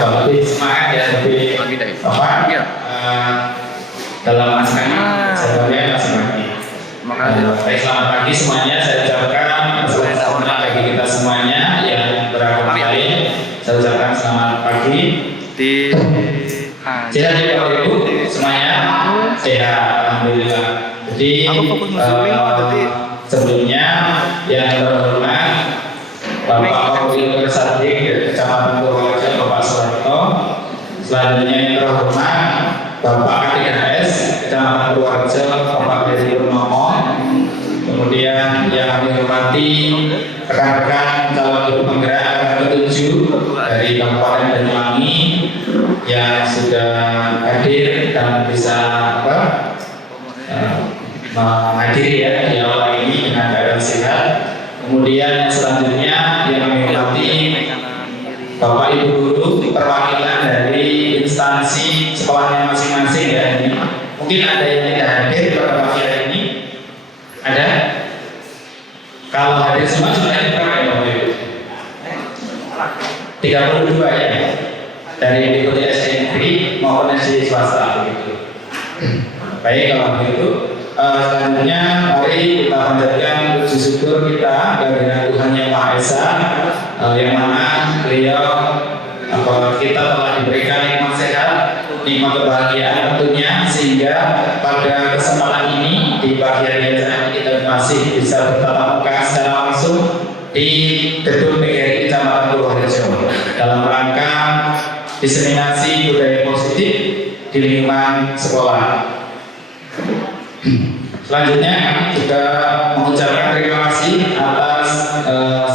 lebih semangat ya, lebih apa? Dalam naskahnya sebenarnya masih pagi. Baik, selamat pagi semuanya. Saya ucapkan selamat bagi kita semuanya yang beragama lain. Saya ucapkan selamat pagi. Sehat ya Bapak Ibu semuanya, sehat alhamdulillah. Jadi sebelumnya yang terhormat Bapak Kapolri Sadik Kecamatan Purworejo Bapak Soeharto, selanjutnya yang terhormat Bapak KTHS Kecamatan Purworejo Bapak Desi Purnomo, kemudian yang kami hormati rekan-rekan calon ibu penggerak ketujuh dari Kabupaten Banyuwangi yang sudah hadir dan bisa menghadiri ya di awal ini dengan keadaan sehat. Kemudian selanjutnya yang kami hormati Bapak Ibu guru perwakilan dari instansi sekolahnya masing-masing ya ini. Mungkin ada yang tidak hadir pada pagi hari ini. Ada? Kalau hadir semua jumlahnya berapa ya Bapak Ibu? 32 ya. Dari mengikuti SD negeri maupun SD swasta begitu. Baik kalau begitu, selanjutnya mari kita panjatkan puji syukur kita kehadirat Tuhan Yang Maha Esa, yang mana beliau kita telah diberikan nikmat sehat, nikmat kebahagiaan tentunya, sehingga pada kesempatan ini di pagi hari ini kita masih bisa bertatap muka secara langsung di gedung PGRI Kecamatan Purworejo dalam rangka diseminasi budaya positif di lingkungan sekolah. Selanjutnya kami juga mengucapkan terima kasih atas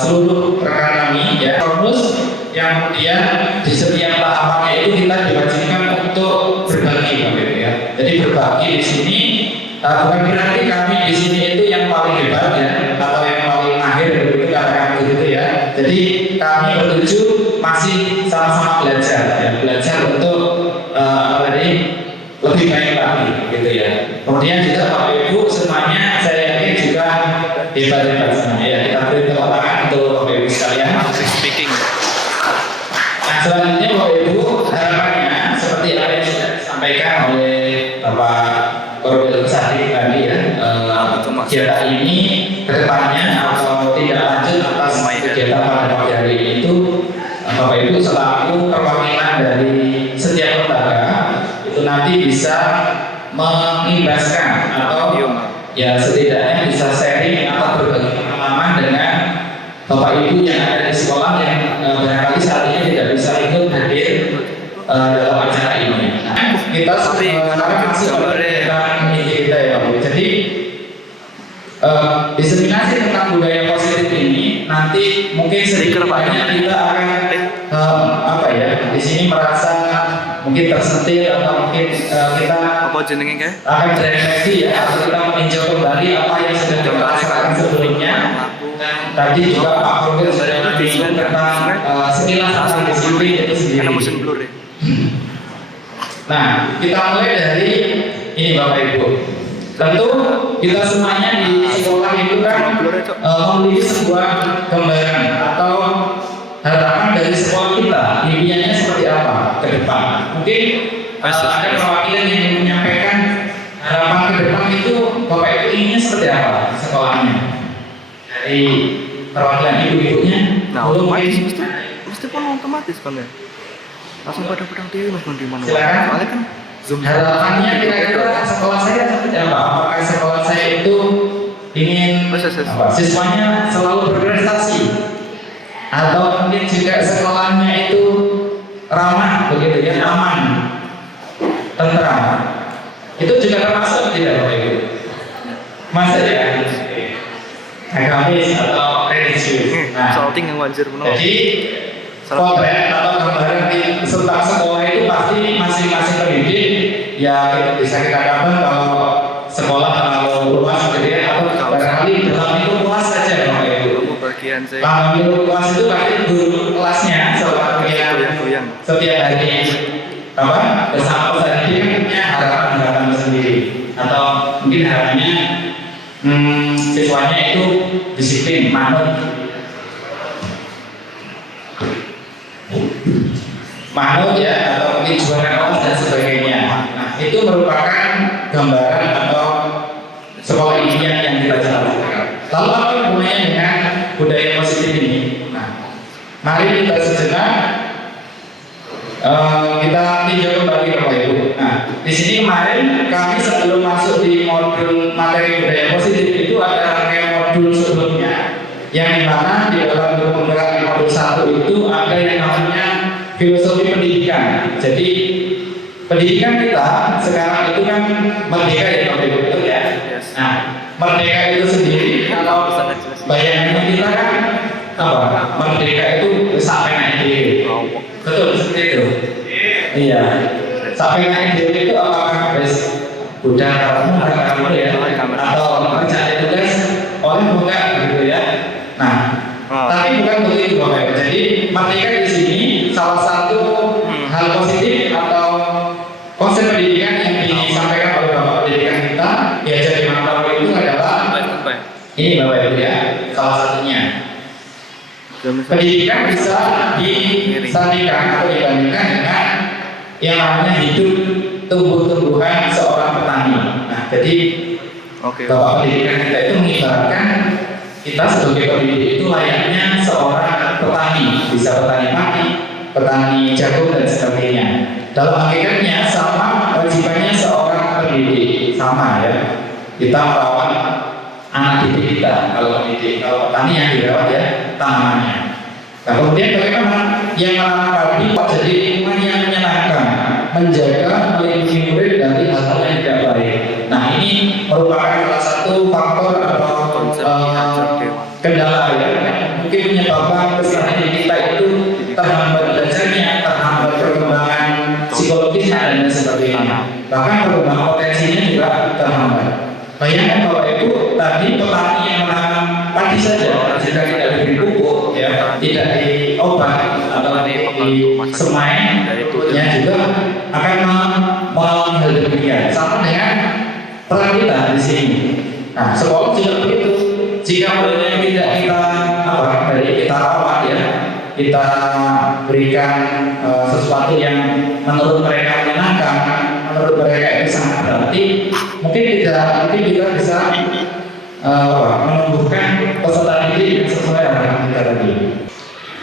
seluruh rekan kami ya, bonus yang kemudian di setiap tahapannya itu kita diwajibkan untuk berbagi ya. Jadi berbagi di sini bukan berarti kami di sini itu yang paling hebat ya atau yang paling mahir begitu kata gitu ya. Jadi kami bertujuh masih sama-sama belajar ya, belajar untuk lebih baik lagi gitu ya. Kemudian juga Bapak Ibu semuanya saya yakin juga hebat-hebat semuanya ya. Kita beri tepuk tangan untuk Bapak Ibu sekalian. Nah selanjutnya Bapak Ibu harapannya seperti yang tadi sudah disampaikan oleh Bapak Korwil Sadik tadi ya, kegiatan ini kedepannya atau tidak lanjut atas kegiatan pada pagi hari ini itu Bapak Ibu selaku perwakilan dari setiap lembaga itu nanti bisa mengimbaskan atau ya setidaknya bisa sharing atau berbagi pengalaman dengan Bapak Ibu yang ada di sekolah yang barangkali saat ini tidak bisa ikut hadir dalam acara ini. Nah, kita sekarang masih tentang ini kita ya Bapak Ibu. Jadi diseminasi tentang budaya positif ini nanti mungkin sedikit banyak kita akan di sini merasa mungkin tersentil atau mungkin kita akan berefleksi ya, atau kita meninjau kembali apa yang sudah kita laksanakan sebelumnya. Tadi juga Pak Korwil sudah menyinggung tentang sekilas tentang disiplin itu sendiri. Nah, kita mulai dari ini Bapak Ibu. Tentu kita semuanya di sekolah itu kan memiliki sebuah gambaran atau harapan dari sekolah kita, impiannya seperti apa ke depan. Mungkin ada perwakilan yang menyampaikan harapan ke depan itu Bapak Ibu inginnya seperti apa sekolahnya. Dari perwakilan ibu-ibunya. Nah, otomatis mesti pun otomatis kan ya. Langsung pada pedang TV Mas di mana. Soalnya kan Zoom. Harapannya kira-kira sekolah saya seperti apa? Apakah sekolah saya itu ingin siswanya selalu berprestasi? Atau mungkin juga sekolahnya itu ramah begitu ya, aman, tentram. Itu juga termasuk tidak Bapak Ibu? Masa ya? Agamis atau religius. Nah, salting yang wajar benar. Jadi potret atau gambaran tentang sekolah itu pasti masing-masing pendidik ya bisa kita katakan kalau sekolah terlalu luas gitu ya, atau barangkali dalam itu luas saja Bapak Ibu. Kalau itu luas itu pasti guru kelasnya setiap hari apa bersama peserta didik kan punya harapan sendiri, atau mungkin harapannya siswanya itu disiplin, manut. manut ya, atau mungkin jualan emas dan sebagainya. Nah, itu merupakan gambaran atau sebuah impian yang kita jalankan. Lalu apa hubungannya dengan budaya positif ini? Nah, mari kita sejenak kita tinjau kembali Bapak Ibu. Nah, di sini kemarin kami sebelum masuk di modul materi budaya positif itu ada rangkaian modul sebelumnya, yang dimana di dalam penggerak modul 1 itu ada yang namanya filosofi pendidikan. Jadi pendidikan kita sekarang itu kan merdeka ya Bapak Ibu, betul ya? Nah, merdeka itu sendiri kalau bayangan kita kan apa? Merdeka itu sampai naik diri. Betul seperti itu. Iya. Sampai naik diri itu apakah habis udah kamu ya atau kerjaan tugas oleh bukan gitu ya. Nah, tapi bukan begitu Bapak Ibu. Jadi merdeka di sini salah satu hal positif atau konsep pendidikan yang disampaikan oleh Bapak pendidikan kita diajar di Mantau itu adalah ini Bapak Ibu ya, salah satunya. Pendidikan bisa disandingkan atau dibandingkan dengan yang namanya hidup tumbuh-tumbuhan seorang petani. Nah, jadi Bapak pendidikan kita itu mengibaratkan kita sebagai pendidik itu layaknya seorang petani, bisa petani padi, petani jagung dan sebagainya. Dalam hakikatnya sama wajibannya seorang pendidik, sama ya. Kita merawat anak didik kita, kalau pendidik, kalau petani yang dirawat ya tanamannya. Nah, kemudian bagaimana yang menanam padi jadi lingkungan yang menyenangkan, menjaga melindungi murid dari hal-hal yang tidak baik. Nah, ini merupakan salah satu faktor atau kendala ya, mungkin menyebabkan peserta didik kita itu terhambat belajarnya, terhambat perkembangan psikologisnya dan sebagainya. Bahkan perkembangan potensinya juga terhambat. Bayangkan Bapak Ibu, tadi petani yang menanam padi saja jika tidak diberi pupuk ya, tidak diobat atau di semai, ya juga akan mengalami hal demikian. Sama dengan peran kita di sini. Nah, sekolah juga begitu. Jika mulanya tidak kita dari kita rawat ya, kita berikan sesuatu yang menurut mereka menyenangkan, menurut mereka itu sangat berarti, mungkin kita bisa menumbuhkan peserta didik yang sesuai harapan kita tadi.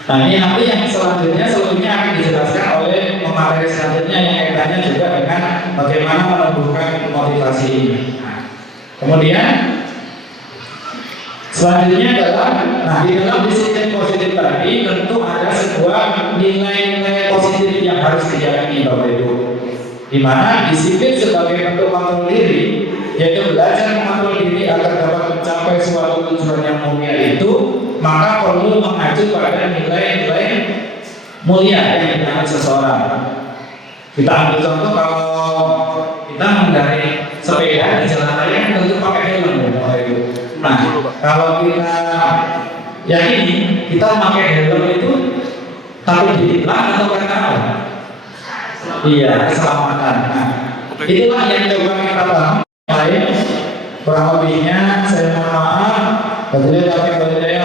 Nah, ini nanti yang selanjutnya akan dijelaskan oleh pemateri selanjutnya yang kaitannya juga dengan bagaimana menumbuhkan motivasi ini. Nah, kemudian selanjutnya adalah, nah di dalam disiplin positif tadi tentu ada sebuah nilai-nilai positif yang harus dijalani Bapak Ibu. Di mana disiplin sebagai bentuk kontrol diri, yaitu belajar mengontrol diri agar dapat mencapai suatu tujuan yang mulia itu, maka perlu mengacu pada nilai-nilai mulia yang dimiliki seseorang. Kita ambil contoh, kalau kita mengendarai sepeda di jalan raya tentu pakai helm ya Bapak Ibu. Nah, kalau kita yakini kita pakai helm itu takut ditilang atau karena apa? Iya, keselamatan. Nah, itulah yang coba kita paham. Baik, kurang lebihnya saya mohon maaf.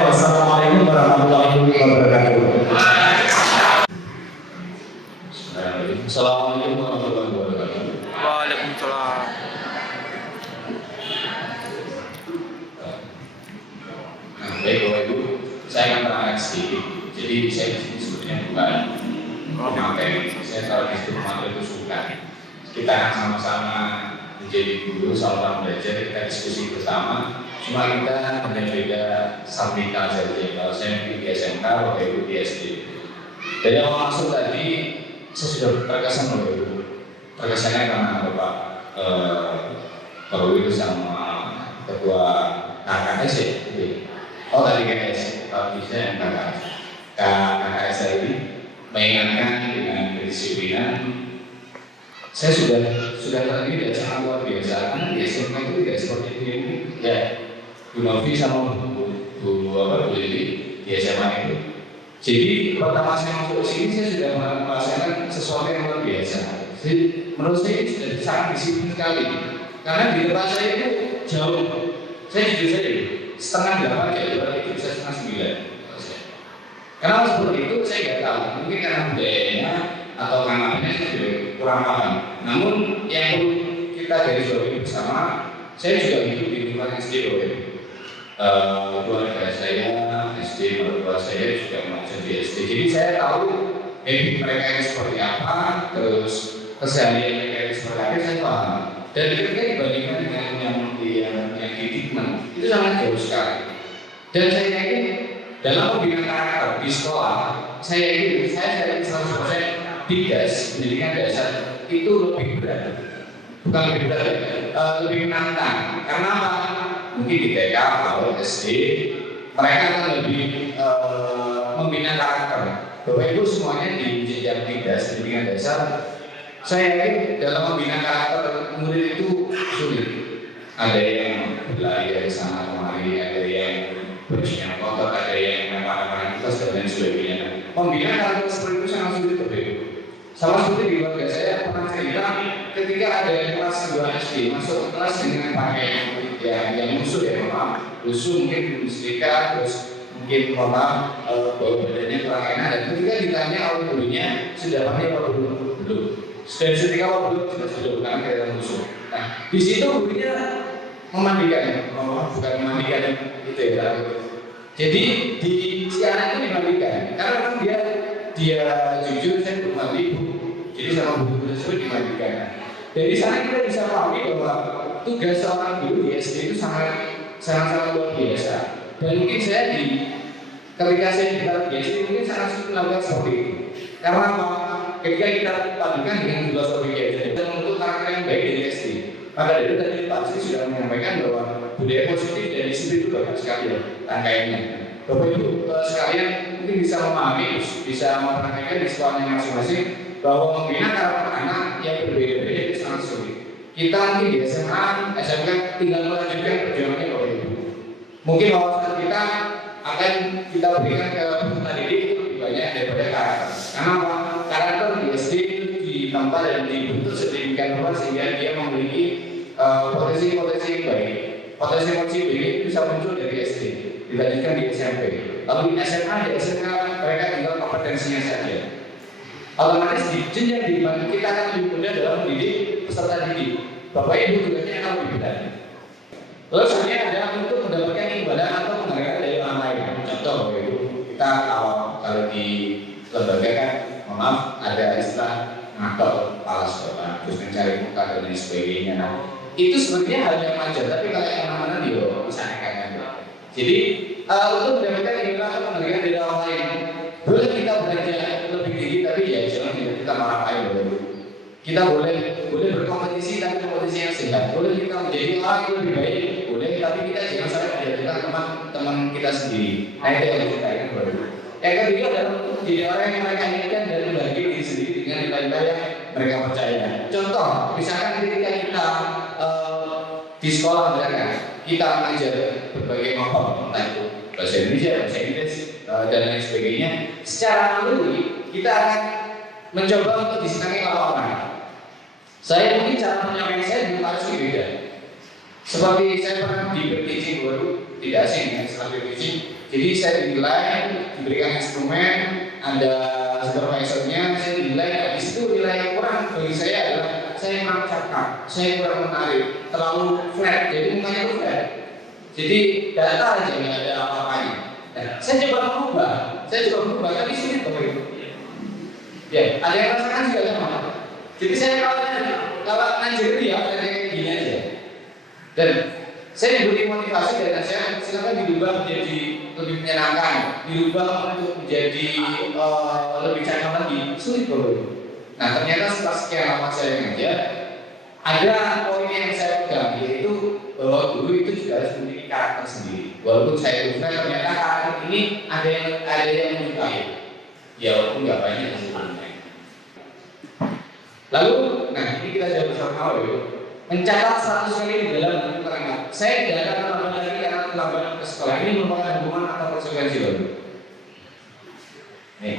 Wassalamualaikum warahmatullahi wabarakatuh. Assalamualaikum warahmatullahi wabarakatuh. Waalaikumsalam. Nah, baik Bapak Ibu, saya akan terangkan sedikit. Jadi saya di sini sebetulnya bukan pemateri. Saya kalau di situ pemateri itu suka. Kita akan sama-sama menjadi guru, sama-sama belajar, kita diskusi bersama. Cuma kita beda-beda sambitan saja. Kalau saya di SMK, Bapak Ibu di SD. Dari awal masuk tadi, saya sudah terkesan Bapak Ibu. Terkesannya karena Bapak Perwi sama Ketua KKS ya. Oh tadi KKS, kalau bisa yang KKS tadi mengingatkan dengan kedisiplinan. Saya sudah tadi tidak sangat luar biasa karena di SMK itu tidak seperti ini ya. Bu Novi sama Bu Lili di SMA itu. Jadi pertama saya masuk ke sini saya sudah merasakan sesuatu yang luar biasa. Jadi menurut saya sudah sangat disiplin sekali. Karena di tempat saya itu jauh. Saya jujur saja, setengah 8 Januari itu bisa setengah 9. Kenapa seperti itu? Saya nggak tahu. Mungkin karena budayanya kurang paham. Namun yang perlu kita garis bawahi bersama, saya juga hidup di lingkungan SD loh. Keluarga saya SD, mertua saya juga mengajar di SD. Jadi saya tahu mereka ini seperti apa, terus keseharian mereka ini seperti apa, saya paham. Dan ketika dibandingkan dengan yang di Dikmen, itu sangat jauh sekali. Dan saya yakin dalam pembinaan karakter di sekolah, saya yakin 100% Didas, pendidikan dasar itu lebih berat. Bukan lebih berat, lebih menantang. Karena apa? Mungkin di TK atau SD, mereka akan lebih membina karakter. Bapak Ibu semuanya di jenjang Didas, pendidikan dasar, saya yakin dalam membina karakter murid itu sulit. Ada yang berlari dari sana kemari, ada yang berjalan kotor, ada yang memang kita dan lain sebagainya. Membina karakter seperti itu sangat sulit, Bapak Ibu. Sama seperti di keluarga saya pernah cerita ketika ada yang kelas 2 SD masuk ke kelas dengan pakaian yang musuh ya, maaf, lusuh mungkin setrika, terus mungkin maaf bau badannya kurang enak, dan ketika ditanya oleh gurunya sudah pakai apa belum? Belum. Dan setrika apa belum? Sudah karena kelihatan musuh. Nah, di situ gurunya memandikan, bukan memandikan itu ya. Jadi di si anak itu dimandikan karena memang dia jujur, saya belum mandi Bu. Jadi sama guru tersebut dimandikan. Dari sana kita bisa pahami bahwa tugas seorang guru di SD itu sangat luar biasa. Dan mungkin saya ketika saya di SD mungkin sangat sulit melakukan seperti itu. Karena apa? Ketika kita padukan dengan filosofi kita dan untuk karakter yang baik dari SD. Maka dari tadi Pak Sri sudah menyampaikan bahwa budaya positif dan disiplin itu banyak sekali ya rangkaiannya. Bapak Ibu sekalian mungkin bisa memahami, bisa mempraktikkan di sekolahnya masing-masing bahwa membina karakter anak yang berbeda-beda itu sangat sulit. Kita mungkin di SMA, SMK tinggal melanjutkan perjuangannya Bapak Ibu. Mungkin wawasan kita akan kita berikan ke peserta didik itu lebih banyak daripada karakter. Karena apa? Karakter di SD itu ditempa dan dibentuk sedemikian rupa sehingga dia memiliki potensi-potensi yang baik. Potensi-potensi baik itu bisa muncul dari SD, dilanjutkan di SMP. Lalu di SMA, di SMK mereka tinggal kompetensinya saja. Otomatis di jenjang di mana kita akan lebih mudah dalam mendidik peserta didik. Bapak Ibu tugasnya akan lebih berat. Lalu sebenarnya ada untuk mendapatkan imbalan atau penghargaan dari orang lain. Contoh Bapak Ibu, kita kalau di lembaga kan, maaf ada istilah ngatur kepala sekolah, terus mencari muka dan lain sebagainya. Nah, itu sebenarnya hal yang wajar, tapi kalau yang mana-mana dia bisa nekat. Jadi untuk mendapatkan imbalan atau penghargaan dari orang lain, boleh kita belajar lebih tinggi, tapi ya jangan kita marah-marahin Bapak. Kita boleh berkompetisi, tapi kompetisi yang sehat. Boleh kita menjadi orang yang lebih baik, boleh, tapi kita jangan sampai menjadikan teman kita sendiri. Nah itu yang kita ingat Bapak. Yang kedua adalah jadi orang yang mereka inginkan dan membagi diri sendiri dengan nilai-nilai yang mereka percaya. Contoh, misalkan ketika kita di sekolah mereka, kita mengajar berbagai macam, entah itu bahasa Indonesia, bahasa Inggris, dan lain sebagainya. Secara naluri kita akan mencoba untuk disenangi orang. Saya mungkin cara menyampaikan saya belum harus beda. Seperti saya pernah di teaching baru, tidak asing ya, setelah teaching. Jadi saya dinilai, diberikan instrumen, ada supervisornya, saya dinilai. Habis itu nilai yang kurang bagi saya adalah saya kurang cakap, saya kurang menarik, terlalu flat, jadi mukanya itu flat. Jadi data aja nggak ada apa-apanya. Saya coba merubah, tapi sulit begitu. Ya, ada yang rasakan juga sama. Jadi saya kalau ngajar dia kayak gini aja. Dan saya diberi motivasi dari saya, silakan dirubah menjadi lebih menyenangkan, dirubah untuk menjadi lebih cakap lagi. Sulit begitu. Nah ternyata setelah sekian lama saya ngajar, ada poin yang saya pegang, yaitu bahwa guru itu juga harus memiliki karakter sendiri. Walaupun saya lupa, ternyata karakter ini ada yang menyukai. Ya walaupun nggak banyak sebenarnya. Lalu, nah ini kita jawab bersama ya. Mencatat 100 kali di dalam buku terangkat. Saya tidak akan menambah lagi karena terlambat ke sekolah. Ini merupakan hubungan atau konsekuensi baru. Nih,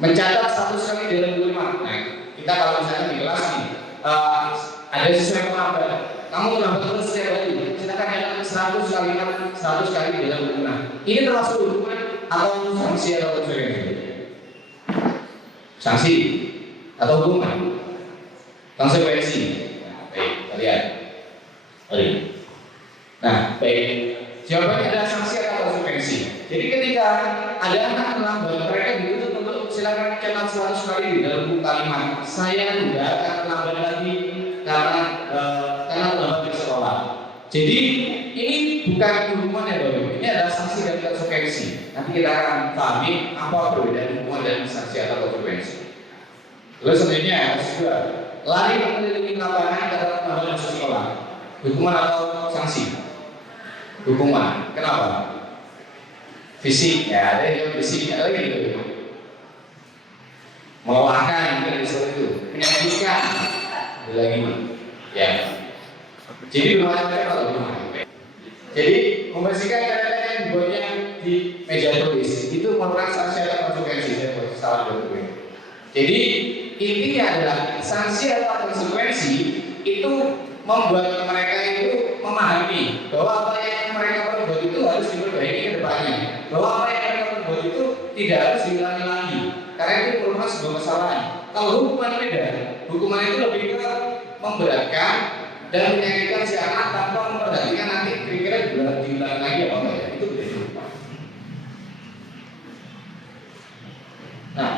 mencatat 100 kali di dalam buku 5. Nah, kita kalau misalnya di kelas nih, ada siswa yang terlambat. Kamu terlambat terus setiap hari. Silakan catat 100 kali di dalam buku 6. Ini termasuk hukuman atau sanksi atau konsekuensi? Sanksi atau hukuman? Konsekuensi. Baik, kalian. Nah, baik. Jawabannya adalah sanksi atau konsekuensi. Jadi ketika ada anak terlambat, mereka dituntut untuk silakan catat 100 kali di dalam buku kalimat. Saya tidak akan terlambat lagi karena terlambat di sekolah. Jadi ini bukan hukuman ya Bapak. Ini adalah sanksi dan konsekuensi. Nanti kita akan pahami apa perbedaan hukuman dan sanksi atau konsekuensi. Terus selanjutnya, kedua, lari mengelilingi lapangan karena terlambat masuk sekolah. Hukuman atau sanksi? Hukuman. Kenapa? Fisik, ya ada yang fisik, ada gitu. Melelahkan, mungkin seperti itu. Menyakitkan, ada lagi, ya. Jadi belum ada kalau belum ada. Jadi membersihkan kata-kata yang dibuatnya di meja tulis itu merupakan sanksi atau konsekuensi. Saya buat salah dulu. Jadi intinya adalah sanksi atau konsekuensi itu membuat mereka itu memahami bahwa apa yang mereka perbuat itu harus diperbaiki ke depannya, bahwa apa yang mereka perbuat itu tidak harus diulangi lagi karena itu merupakan sebuah kesalahan. Kalau hukuman beda, hukuman itu lebih ke memberatkan dan menyakitkan si anak tanpa memperhatikan nanti kira-kira diulangi lagi apa enggak ya, itu beda. Nah,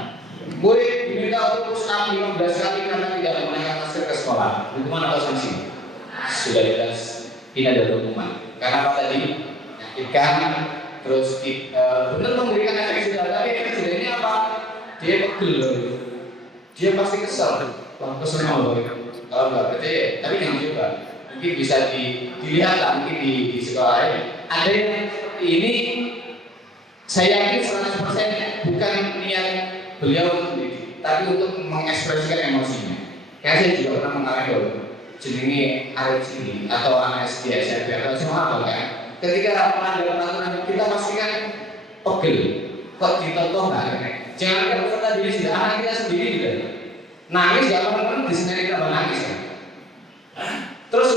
murid diminta untuk push up 15 kali karena tidak menaikkan masker ke sekolah. Hukuman atau sanksi? Sudah jelas tidak ada hukuman. Karena apa tadi? Menyakitkan, terus benar memberikan efek jerah. Tapi efek jerahnya apa? Dia pegel, dia pasti kesel. Kesel mau kalau nggak berarti, tapi jangan juga. Mungkin bisa dilihat lah, mungkin di sekolah lain. Ada yang seperti ini. Saya yakin 100% bukan niat beliau untuk mendidik, tapi untuk mengekspresikan emosinya. Kayak saya juga pernah mengalami dulu jenenge arek sini atau anak SD, SMP atau SMA kan. Ketika melanggar peraturan kita pastikan pegel, kok ditonton nggak? Jangan kan kita diri sendiri, anak kita sendiri juga. Nangis jangan pernah disengaja tambah nangis kan. Terus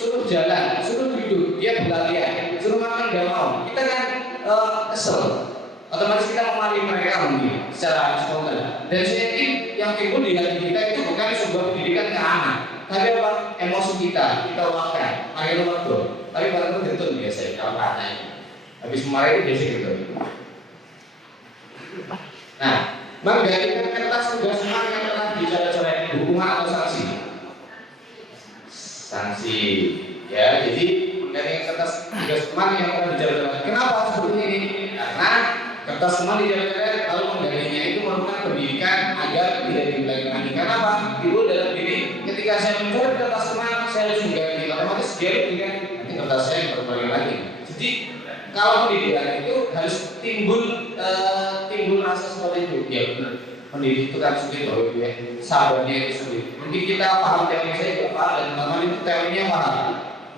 suruh jalan, suruh duduk, dia berlarian, suruh makan nggak mau. Kita kan kesel. Otomatis kita memahami mereka mungkin secara spontan. Dan saya yakin yang timbul di hati kita itu bukan sebuah pendidikan ke anak, tapi apa? Emosi kita luapkan. Akhirnya waktu. Tapi baru itu tentu biasa kalau katanya. Habis kemarin itu biasa gitu. Nah, menggantikan kertas tugas yang telah dicoret-coret hukuman atau sanksi? Sanksi. Ya, jadi menggantikan kertas tugas teman yang telah dicoret-coret. Kenapa seperti ini? Karena kertas teman dicoret-coret lalu menggantinya itu merupakan pendidikan agar tidak diulangi lagi. Karena apa? Ibu dalam diri ketika saya mencoret kertas teman, saya harus mengganti. Otomatis dia dengan nanti kertas saya berbalik lagi. Jadi kalau pendidikan itu harus timbul rasa seperti itu. Ya benar. Pendidik itu kan sulit bahwa itu ya. Sahabatnya itu sulit. Mungkin kita paham teori saya itu apa dan teman-teman itu teorinya paham.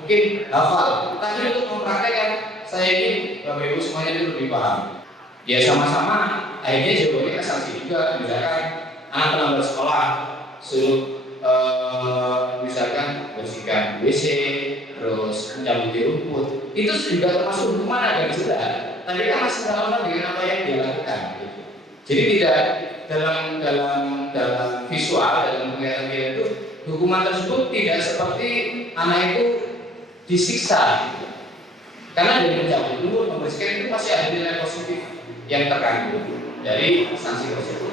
Mungkin hafal. Tapi untuk mempraktekkan saya ingin Bapak Ibu semuanya itu lebih paham. Ya sama-sama akhirnya jawabannya sanksi juga. Misalkan anak terlambat sekolah suruh misalkan bersihkan WC, terus mencabuti rumput, itu juga termasuk hukuman agak jelas. Tapi kan masih sama dengan apa yang dia lakukan. Gitu. Jadi tidak dalam visual, dalam penglihatan dia itu hukuman tersebut tidak seperti anak itu disiksa. Gitu. Karena dari mencabut rumput, membersihkan itu masih ada nilai positif yang terkandung dari sanksi tersebut.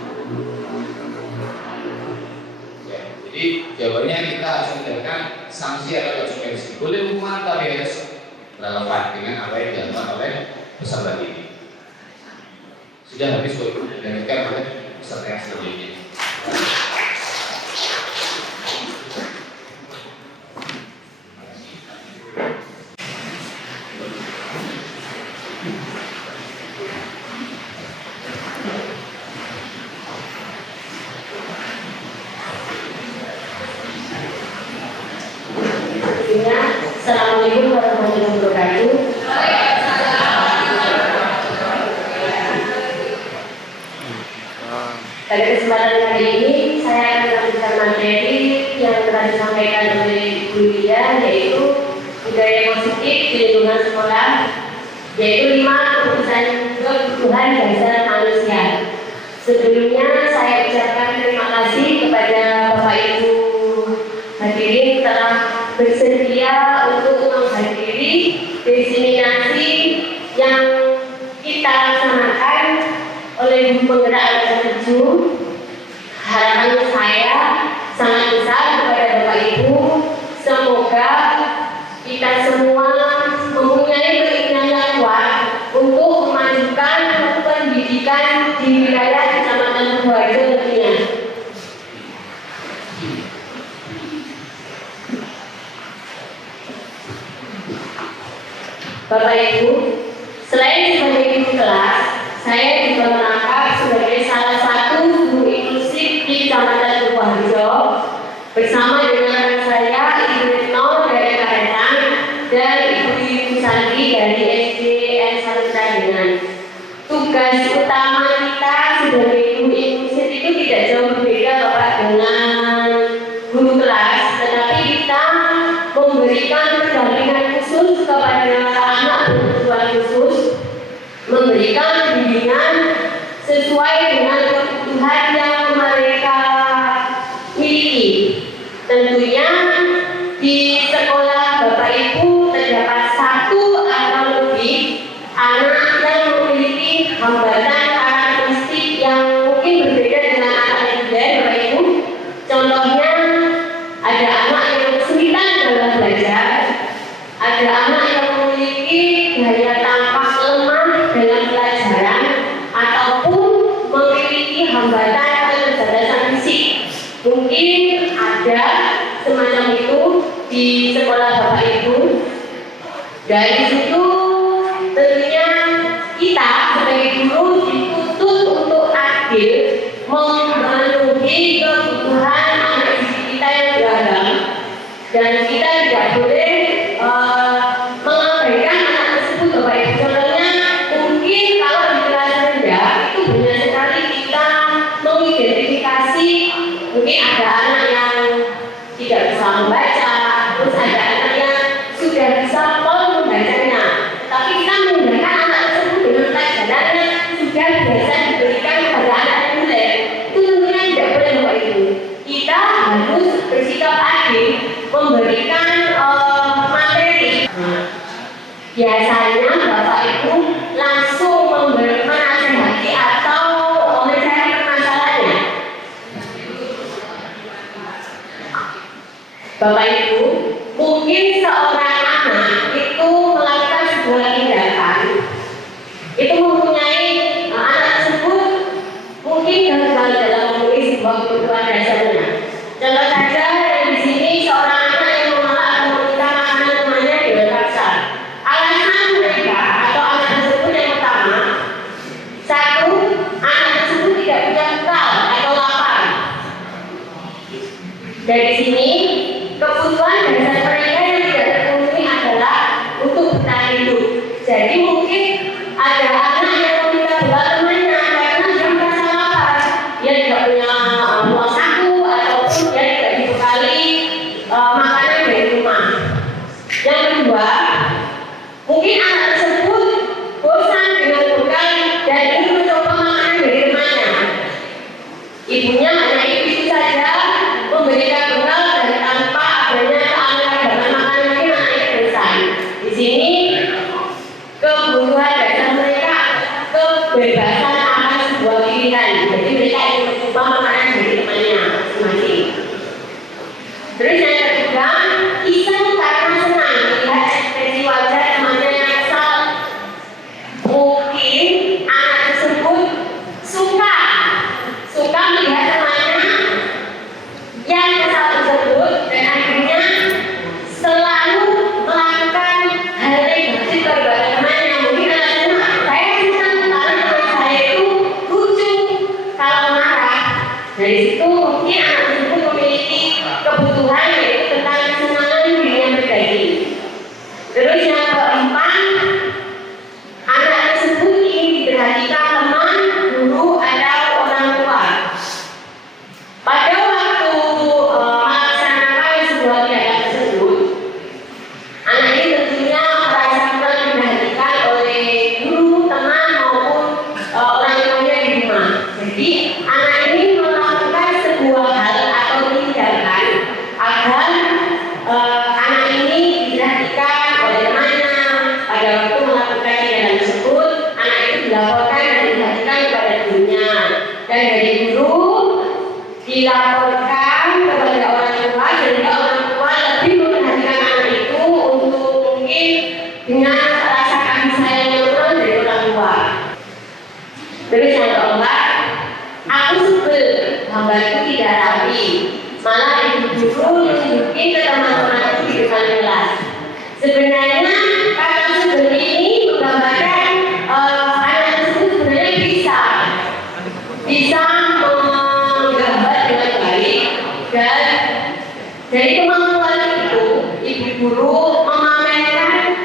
Jadi jawabannya kita harus mendengarkan sanksi atau konsekuensi. Boleh hukuman tapi harus relevan dengan apa yang dilakukan oleh peserta didik. Sudah habis dilanjutkan oleh peserta yang selanjutnya. Assalamualaikum warahmatullahi wabarakatuh. Pada kesempatan kali ini saya akan melanjutkan materi yang telah disampaikan oleh Bu Lydia, yaitu budaya positif di lingkungan sekolah, yaitu 5 kebutuhan dasar manusia. Sebelumnya saya ucapkan terima kasih kepada Bapak Ibu bersedia untuk menghadiri diseminasi yang kita laksanakan oleh Guru Penggerak Angkatan 7. Harapan saya sangat besar kepada Bapak Ibu, semoga kita semua mempunyai keinginan yang kuat untuk memajukan pendidikan di wilayah Kecamatan Sukoharjo nantinya. Bapak Ibu, selain sebagai guru kelas, saya juga merangkap sebagai salah satu guru inklusif di Kecamatan Sukoharjo bersama dengan rekan saya Ibu Retno dari Karetan dan Ibu Santi dari SD N1 Tandengan. Tugas utama kita sebagai guru inklusif itu tidak jauh berbeda Bapak dengan guru kelas, tetapi kita memberikan pendampingan khusus kepada anak berkebutuhan khusus, memberikan bimbingan sesuai dengan kebutuhan yang mereka miliki. Tentunya di sekolah Bapak Ibu terdapat satu atau lebih anak yang memiliki hambatan karakteristik yang mungkin berbeda dengan anak yang lain, Bapak Ibu. Contohnya ada anak yang kesulitan dalam belajar, ada anak yang memiliki daya tampak lemah dalam pelajaran, ataupun memiliki hambatan keterbatasan fisik. Mungkin ada semacam itu di sekolah Bapak Ibu. Dari situ tentunya kita sebagai guru dituntut untuk adil memenuhi kebutuhan anak didik kita yang beragam, dan kita tidak boleh mengabaikan anak tersebut Bapak Ibu. Contohnya mungkin kalau di kelas rendah itu banyak sekali kita mengidentifikasi, mungkin ada anak yang tidak bisa membaca, terus ada anak yang sudah bisa membacanya, tapi kita menggunakan anak tersebut dengan pelajaran yang sudah biasa diberikan kepada anak yang bule. Itu tentunya tidak boleh Bapak Ibu. Kita harus bersikap adil memberikan materi. Biasanya Bapak Ibu langsung menasihati atau mencari permasalahannya. Bapak Ibu, mungkin seorang anak itu melakukan sebuah tindakan, itu mempunyai anak tersebut mungkin gagal dalam memenuhi sebuah kebutuhan dasarnya. Contoh saja di sini seorang anak yang menolak atau meminta makanan temannya dengan paksa. Alasan mereka atau anak tersebut yang pertama, satu, anak tersebut tidak punya bekal atau lapar. Dari sini kebutuhan dasar mereka yang tidak terpenuhi adalah untuk bertahan hidup. Jadi mungkin ada anak yang meminta bekal temannya karena dia merasa lapar, dia tidak punya uang saku ataupun dia tidak dibekali makanan dari rumah. Yang kedua, mungkin anak tersebut bosan dengan bekal dan ingin mencoba makanan dari temannya. Ibunya hanya itu saja memberikan bekal dan tanpa adanya keanekaragaman makanan yang anaknya bosan. Di sini kebutuhan laporkan kepada orang tua, jadi orang tua lebih memperhatikan anak itu untuk mungkin dengan rasa kasih sayang yang kurang dari orang tua. Terus yang keempat, aku sebel hamba itu tidak rapi, malah ibu guru menunjukin ke teman-teman di depan kelas. Sebenarnya kata sebel ini menggambarkan anak tersebut sebenarnya bisa menggambar dengan baik, dan dari kemampuan itu ibu guru memamerkan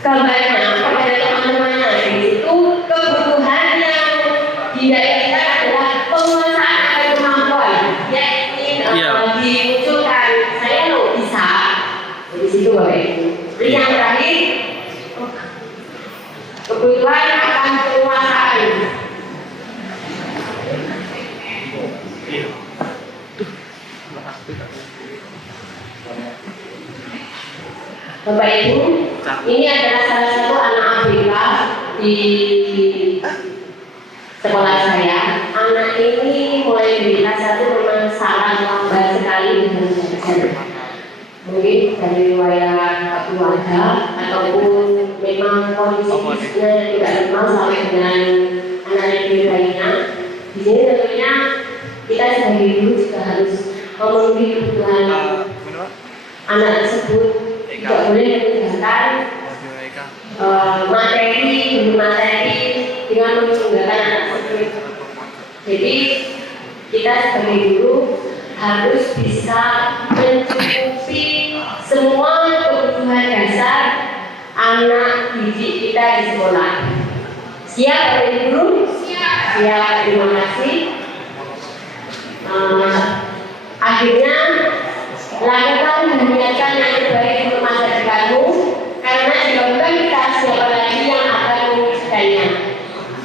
gambarnya kepada teman-temannya. Itu kebutuhan yang diinginkan adalah penguasaan akan kemampuan, yakni dimunculkan saya lo bisa di situ Bapak Ibu. Terus yang terakhir, kebutuhan akan penguasaan. Bapak Ibu, ini adalah salah satu anak ABK di sekolah saya. Anak ini mulai dari kelas 1 memang sangat lambat sekali dengan belajar. Mungkin dari riwayat keluarga ataupun memang kondisi fisiknya tidak normal sama dengan anak yang lainnya. Di sini tentunya kita sebagai guru juga harus memenuhi kebutuhan anak tersebut. Tidak boleh meninggalkan materi dengan meninggalkan anak tersebut. Jadi kita sebagai guru harus bisa mencukupi semua kebutuhan dasar anak didik kita di sekolah. Siap Bapak Ibu Guru? Siap, terima kasih. Akhirnya lakukan dan niatkan yang terbaik untuk masa depanmu, karena jika bukan kita, siapa lagi yang akan mewujudkannya.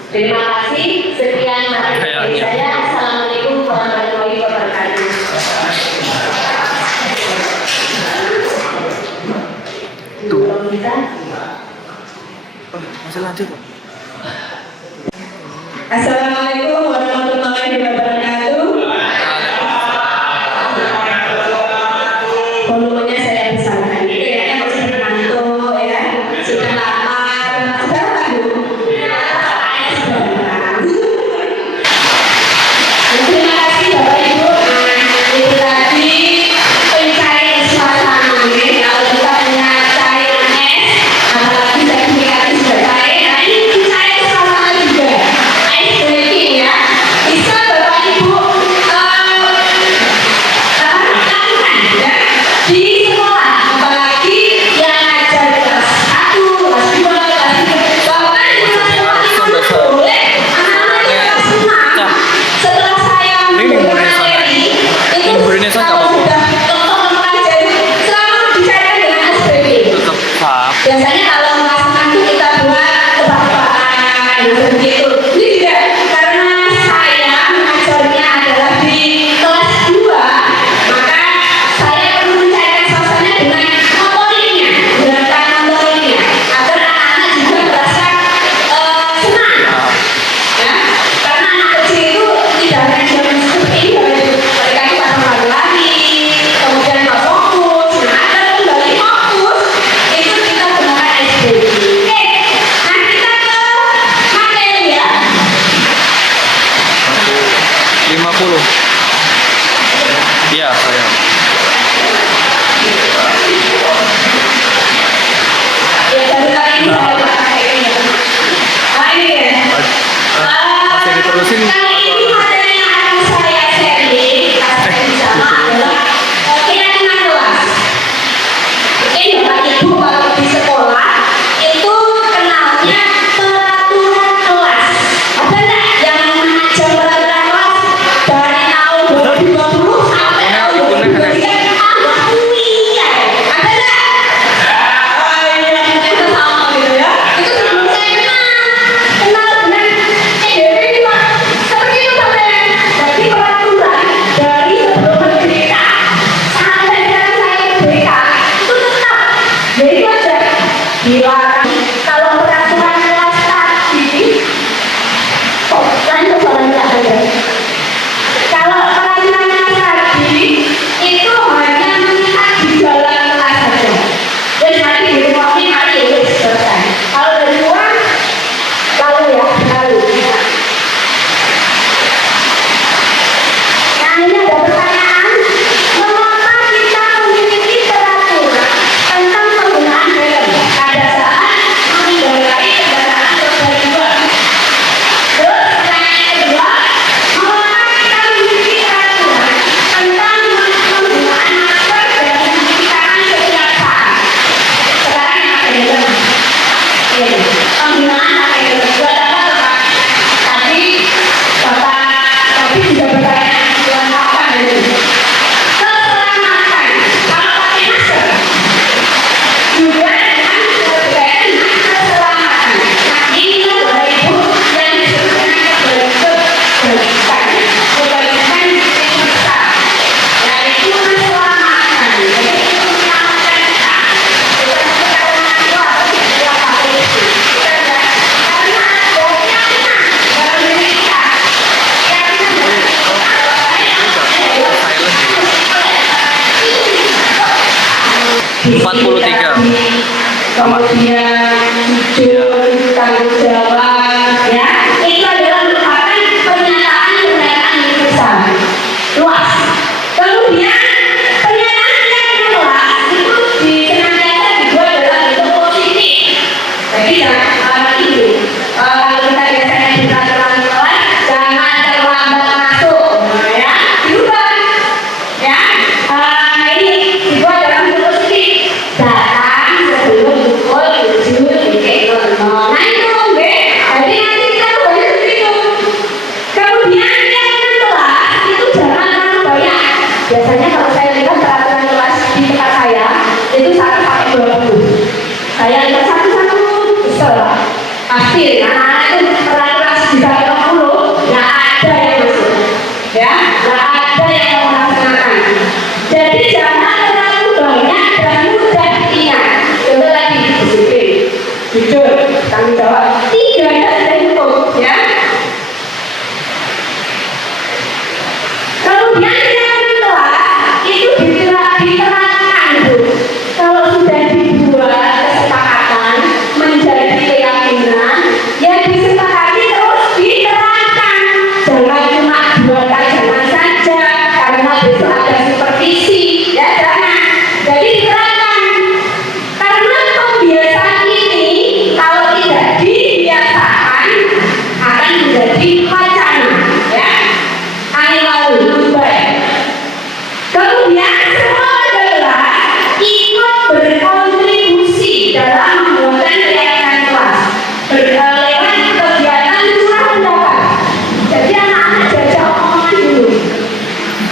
Terima kasih. Sekian materi dari saya. Assalamualaikum warahmatullahi wabarakatuh. Masih lanjut Pak. Assalamualaikum warahmatullahi wabarakatuh. Volumenya saya besarkan itu ya, kan masih menantu ya, sudah lamar, sudah apa Bu? Sudah lamar. Terima kasih Bapak Ibu. Itu tadi pencarian suasana ya, kalau kita punya cairan es, apalagi sertifikatnya sudah cair, nah ini pencarian suasana juga. Ice breaking ya, bisa Bapak Ibu lakukan ya di sekolah, apalagi yang ngajar kelas 1, kelas 2, kelas 3, bahkan di kelas 5 boleh anak-anak di kelas 6. Setelah saya materi itu kalau sudah dokter mempelajari selalu dikaitkan dengan ice breaking. Biasanya kalau kelas 6 itu kita buat tebak-tebakan seperti itu. Ini juga karena saya mengajarnya adalah di kelas 2, maka saya perlu mencairkan suasana dengan motoriknya, gerakan motoriknya, agar anak-anak juga merasa senang. Ya, karena anak kecil itu tidak hanya jalan seperti ini, mereka itu akan lari-lari, kemudian nggak fokus. Nah, agar kembali fokus, itu kita gunakan ice breaking. Oke, nah kita ke materi ya. 50. Iya, saya. Ya, dari kali ini saya pakai ini ya. Nah, ini ya. Masih diterusin. Kali ini materi yang akan saya sharing, kasih di sana adalah keyakinan kelas. Mungkin Bapak Ibu kalau di sekolah itu kenalnya peraturan kelas. Ada nggak yang mengajar peraturan kelas dari tahun 2020 sampai tahun 2021? 43. Kemudian jujur, tanggung jawab, ya. Itu adalah merupakan pernyataan universal, luas. Kemudian pernyataan yang luas itu senantiasa dibuat dalam bentuk positif. Jadi jangan itu. Kalau kita biasanya di peraturan luas, jangan terlambat masuk, ya. Dirubah, ya. Ini dibuat dalam bentuk positif. Datang sebelum pukul 7.00. Nah itu, jadi nanti kita banyak begitu. Kemudian yang kelas itu jangan terlalu banyak. Biasanya kalau saya lihat peraturan kelas di tempat saya itu satu pakai 20. Saya lihat satu-satu kesel lah. Pasti anak-anak itu peraturan bisa 20, nggak ada yang masuk, ya, nggak ada yang mau melaksanakan. Jadi jangan terlalu banyak dan mudah diingat. Contoh tadi disiplin, jujur, tanggung jawab. 3 sudah cukup, ya. Kemudian yang kedua itu diterapkan, Bu. Kalau sudah dibuat kesepakatan menjadi keyakinan, ya disepakati terus diterapkan. Jangan cuma buatan jangan saja karena besok ada supervisi, ya jangan. Jadi diterapkan. Karena pembiasaan ini kalau tidak dibiasakan akan menjadi wacana, ya. Angin lalu, baik. Kemudian semua adalah ikut berkontribusi dalam membuatkan keyakinan kelas lewat kegiatan curah pendapat. Jadi anak-anak jajak omongan dulu.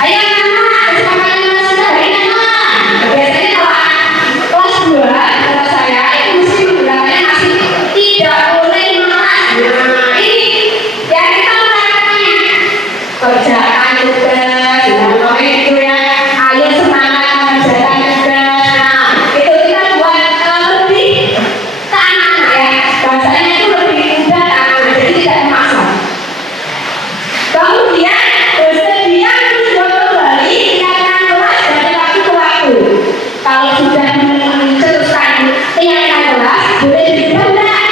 Ayo anak-anak, kesepakatan kelas sudah hari anak. Biasanya kalau kelas 2 kata saya itu mesti menggunakannya masih tidak boleh menolak. Nah ini ya kita melakukannya. Kerjakan tugas, itu ya. Ayo semangat mengerjakan tugas. Nah, itu kita buat lebih ke anak-anak ya. Bahasanya itu lebih mudah ke anak-anak, jadi tidak memaksa. Kemudian bersedia untuk kembali keyakinan kelas dari waktu ke waktu. Kalau sudah mencetuskan keyakinan kelas, boleh dirubah enggak?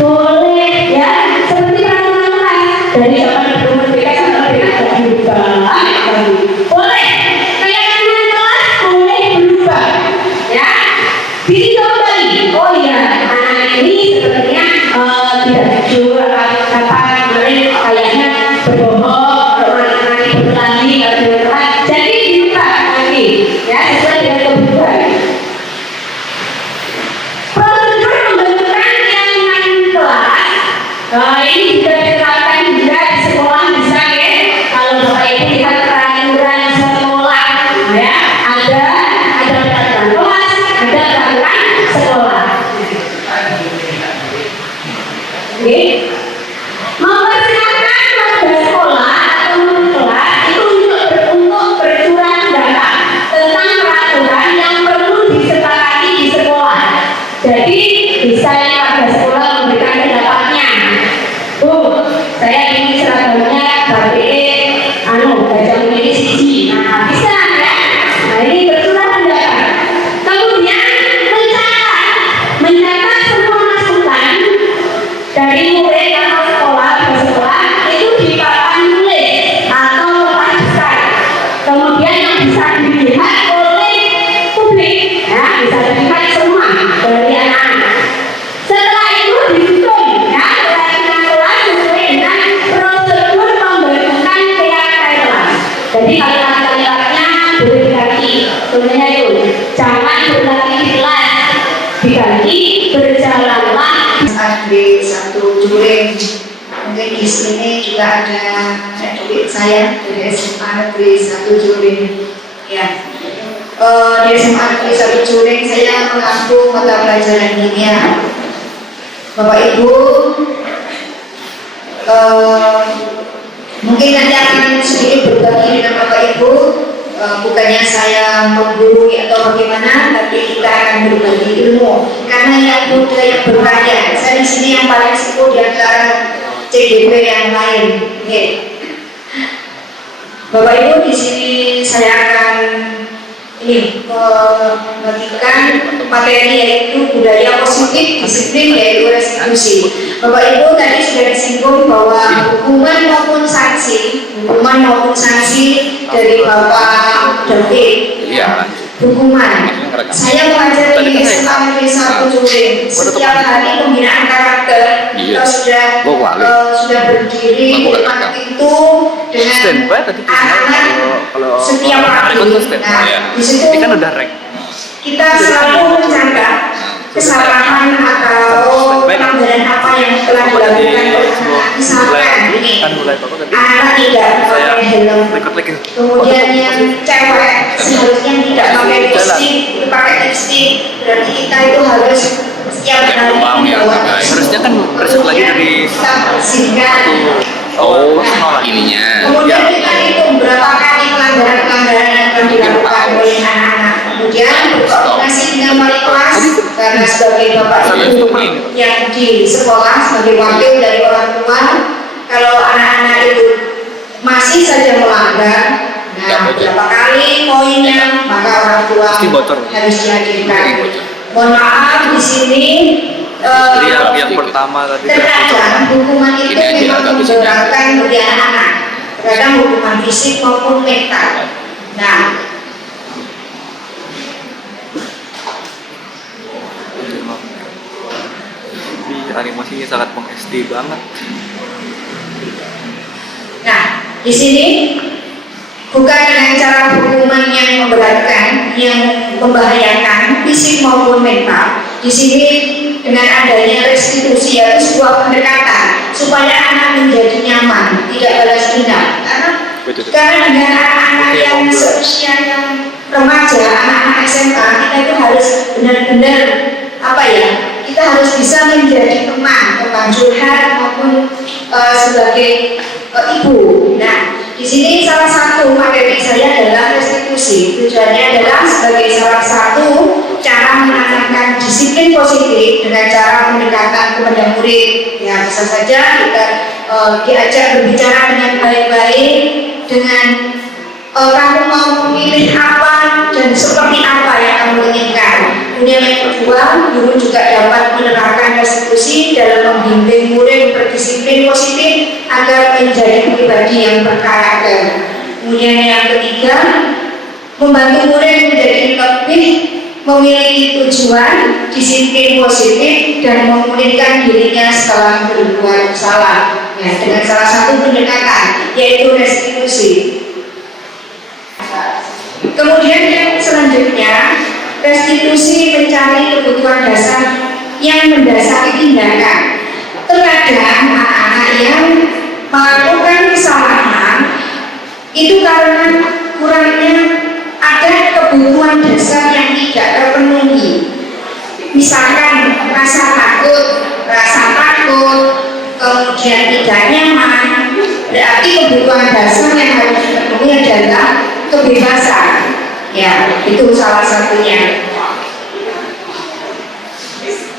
Boleh ya, seperti peraturan kelas dari zaman sebelum merdeka sampai merdeka berubah. Boleh keyakinan kelas boleh berubah, ya. Ditinjau kembali. Oh iya, anak ini sebenarnya tidak jujur apa kemarin kayaknya berbohong, nanti berlari jadi dirubah lagi, ya sesuai dengan kebutuhan. Prosedur pembentukan keyakinan kelas, ini juga diterapkan juga di sekolah bisa ya. Kalau Bapak Ibu lihat peraturan sekolah, ya ada peraturan kelas, ada peraturan sekolah. Oke. Mempersiapkan warga sekolah atau murid kelas itu untuk bercurah pendapat tentang peraturan yang perlu disepakati di sekolah. Jadi bisa warga sekolah memberikan pendapatnya. Bu, saya ingin seragamnya batik baca ini siji. Nah, bisa ya. Nah, ini bercurah pendapat. Kemudian mencatat semua masukan dari murid atau sekolah itu di papan tulis atau papan besar. Kemudian yang bisa dilihat oleh publik, ya bisa dilihat semua dari anak-anak. Setelah itu disusun, ya keyakinan kelas sesuai dengan prosedur pembentukan keyakinan kelas. Jadi kalimat-kalimatnya boleh diganti. Sebenarnya itu jangan berlari di kelas, diganti berjalanlah. Di satu Juling, mungkin di sini juga ada duit saya dari SMA Negeri 1 Juling. Ya, di SMA Negeri 1 Juling saya mengampu mata pelajaran kimia. Bapak Ibu, mungkin nanti akan sedikit berbagi dengan Bapak Ibu. Bukannya saya menggurui atau bagaimana, tapi kita akan berbagi ilmu. Karena yang muda yang berkarya, saya di sini yang paling sepuh di antara CDP yang lain. Okay. Bapak Ibu, di sini saya akan ini membagikan materi yaitu budaya positif, disiplin yaitu restitusi. Bapak Ibu tadi sudah disinggung bahwa hukuman maupun sanksi dari Bapak David. Iya. Hukuman. Saya mengajar di SMA Negeri 1 Jurin. Setiap hari pembinaan karakter kita sudah berdiri di depan itu dengan anak-anak setiap hari. Nah, di situ kan udah rek. kita selalu mencatat kesalahan atau pelanggaran apa yang telah dilakukan oleh anak. Misalkan ini, anak tidak pakai helm, kemudian yang cewek seharusnya tidak pakai lipstick, pakai lipstick, berarti kita itu harus setiap hari membawa Harusnya kan resep lagi dari kita bersihkan. ininya. Kemudian kita hitung berapa kali pelanggaran-pelanggaran yang telah dilakukan oleh anak-anak. Kemudian berkoordinasi dengan wali kelas karena sebagai bapak ibu yang di sekolah sebagai wakil dari orang tua, kalau anak-anak itu masih saja melanggar, nah berapa kali poinnya, maka orang tua harus dihadirkan. Mohon maaf di sini. Yang pertama tadi Terkadang hukuman itu memang memberatkan bagi anak-anak. Terkadang hukuman fisik maupun mental. Nah, animasinya sangat meng-SD banget. Nah, di sini bukan dengan cara hukuman yang memberatkan, yang membahayakan fisik maupun mental. Di sini dengan adanya restitusi yaitu sebuah pendekatan supaya anak menjadi nyaman, tidak balas dendam. Karena dengan anak-anak yang seusia yang remaja, anak-anak SMA, kita itu harus benar-benar kita harus bisa menjadi teman curhat maupun sebagai ibu. Nah, di sini salah satu materi saya adalah restitusi. Tujuannya adalah sebagai salah satu cara menanamkan disiplin positif dengan cara pendekatan kepada murid. Ya, bisa saja kita diajak berbicara dengan baik-baik, dengan kamu mau memilih apa dan seperti apa yang kamu inginkan. Kemudian yang kedua, guru juga dapat menerapkan restitusi dalam membimbing murid berdisiplin positif agar menjadi pribadi yang berkarakter. Kemudian yang ketiga, membantu murid menjadi lebih memiliki tujuan, disiplin positif dan memulihkan dirinya setelah berbuat salah. Ya, dengan salah satu pendekatan yaitu restitusi. Kemudian yang selanjutnya, restitusi mencari kebutuhan dasar yang mendasari tindakan. Terkadang anak-anak yang melakukan kesalahan itu karena kurangnya ada kebutuhan dasar yang tidak terpenuhi. Misalkan rasa takut, kemudian tidak nyaman. Berarti kebutuhan dasar yang harus dipenuhi adalah kebebasan. Ya, itu salah satunya.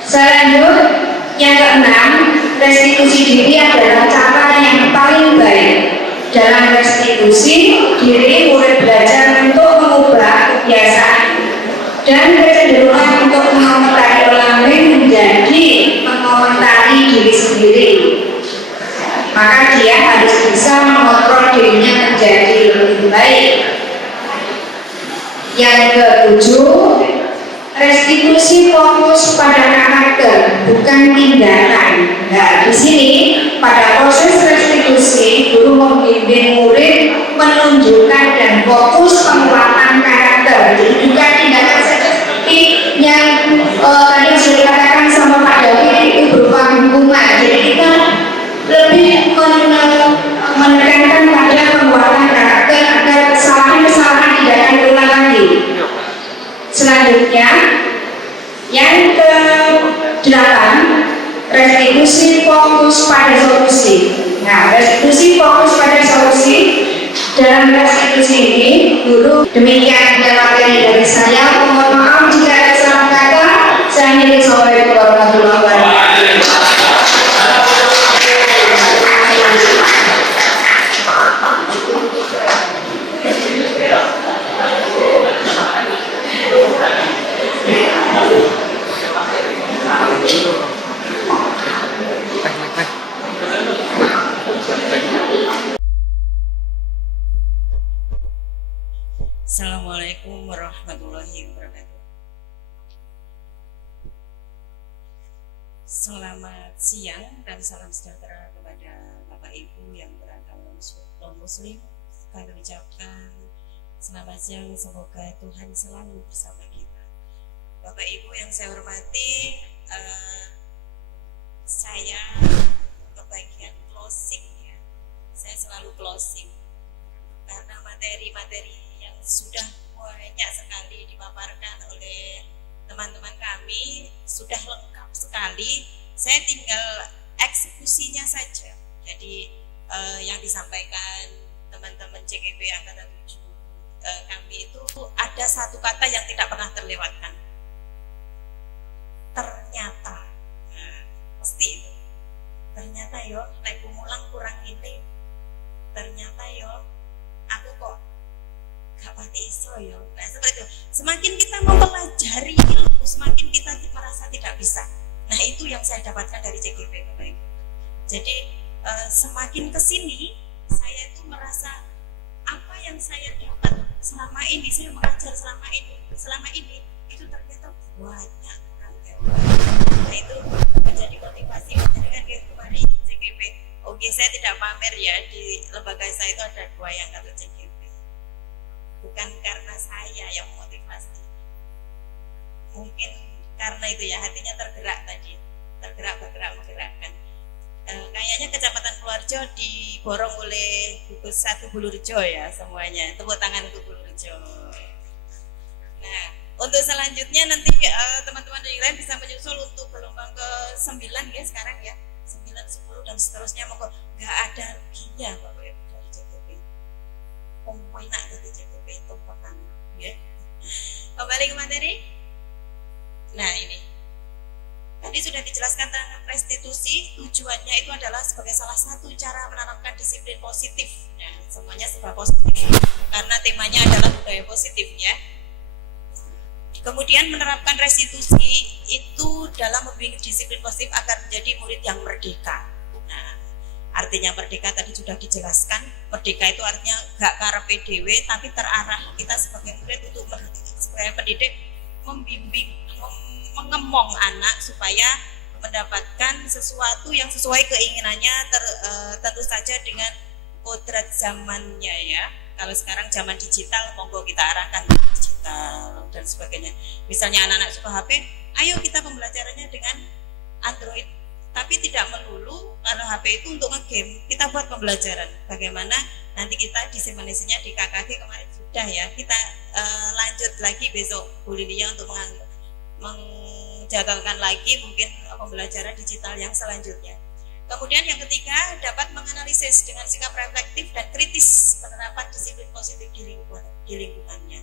Selanjut, yang keenam, restitusi diri adalah cara yang paling baik. Dalam restitusi diri, murid belajar untuk mengubah kebiasaan dan kecenderungan untuk mengomentari orang lain menjadi mengomentari diri sendiri. Maka dia harus bisa mengontrol dirinya menjadi lebih baik. Yang ketujuh, restitusi fokus pada karakter, bukan tindakan. Nah, di sini pada proses restitusi, guru membimbing murid menunjukkan dan fokus penguatan karakter. Jadi bukan tindakan saja seperti yang tadi sudah dikatakan sama Pak David itu berupa hukuman. Jadi kita lebih menekankan pada penguatan karakter agar kesalahan-kesalahan tidak akan berulang lagi. Selanjutnya, yang ke-8, restitusi fokus pada solusi. Nah, restitusi fokus pada solusi. Dalam restitusi ini, guru demikian materi dari saya. Mohon maaf jika ada salah kata. Saya akhiri. Assalamualaikum warahmatullahi wabarakatuh. Assalamualaikum warahmatullahi wabarakatuh. Selamat siang dan salam sejahtera kepada Bapak Ibu yang beragama non-Muslim. Kami ucapkan selamat siang, semoga Tuhan selalu bersama kita. Bapak Ibu yang saya hormati, saya ke bagian closing ya. Saya selalu closing karena materi-materi yang sudah banyak sekali dipaparkan oleh teman-teman kami sudah lengkap sekali. Saya tinggal eksekusinya saja. Jadi yang disampaikan teman-teman CGP Angkatan 7 kami itu ada satu kata yang tidak pernah terlewatkan. Ternyata, nah, mesti itu. Ternyata yo, nek mulang kurang ini. Ternyata yo, aku kok gak pati iso yo. Nah seperti itu. Semakin kita mempelajari ilmu, semakin kita merasa tidak bisa. Nah itu yang saya dapatkan dari CGP Bapak Ibu. Jadi semakin kesini saya itu merasa apa yang saya dapat selama ini, saya mengajar selama ini itu ternyata banyak banget. Nah itu menjadi motivasi dengan kemarin CGP. Oke, saya tidak pamer ya, di lembaga saya itu ada 2 yang kartu CGP. Bukan karena saya yang memotivasi, mungkin karena itu ya, hatinya tergerak tadi, bergerak menggerakkan. Kayaknya Kecamatan Keluarjo diborong oleh gugus 1 Bulurjo ya semuanya. Tepuk tangan untuk Bulurjo. Nah, untuk selanjutnya nanti teman-teman yang lain bisa menyusul untuk gelombang ke-9 ya sekarang ya. 9, 10 dan seterusnya, monggo. Gak ada ruginya Bapak Ibu dari CGP. Enak dari CGP itu pertama ya. Kembali ke materi. Nah ini tadi sudah dijelaskan tentang restitusi. Tujuannya itu adalah sebagai salah satu cara menanamkan disiplin positif. Nah, semuanya serba positif karena temanya adalah budaya positif ya. Kemudian menerapkan restitusi itu dalam membimbing disiplin positif agar menjadi murid yang merdeka. Nah, artinya merdeka tadi sudah dijelaskan. Merdeka itu artinya gak karepe dhewe tapi terarah. Kita sebagai murid untuk sebagai pendidik membimbing, mengemong anak supaya mendapatkan sesuatu yang sesuai keinginannya, tentu saja dengan kodrat zamannya ya. Kalau sekarang zaman digital, monggo kita arahkan digital dan sebagainya. Misalnya anak-anak suka HP, ayo kita pembelajarannya dengan Android. Tapi tidak melulu karena HP itu untuk nge-game, kita buat pembelajaran. Bagaimana nanti kita diseminasinya di KKG kemarin sudah ya. Kita lanjut lagi besok Bu Lilia untuk menjadwalkan lagi mungkin pembelajaran digital yang selanjutnya. Kemudian yang ketiga, dapat menganalisis dengan sikap reflektif dan kritis penerapan disiplin positif di lingkungannya.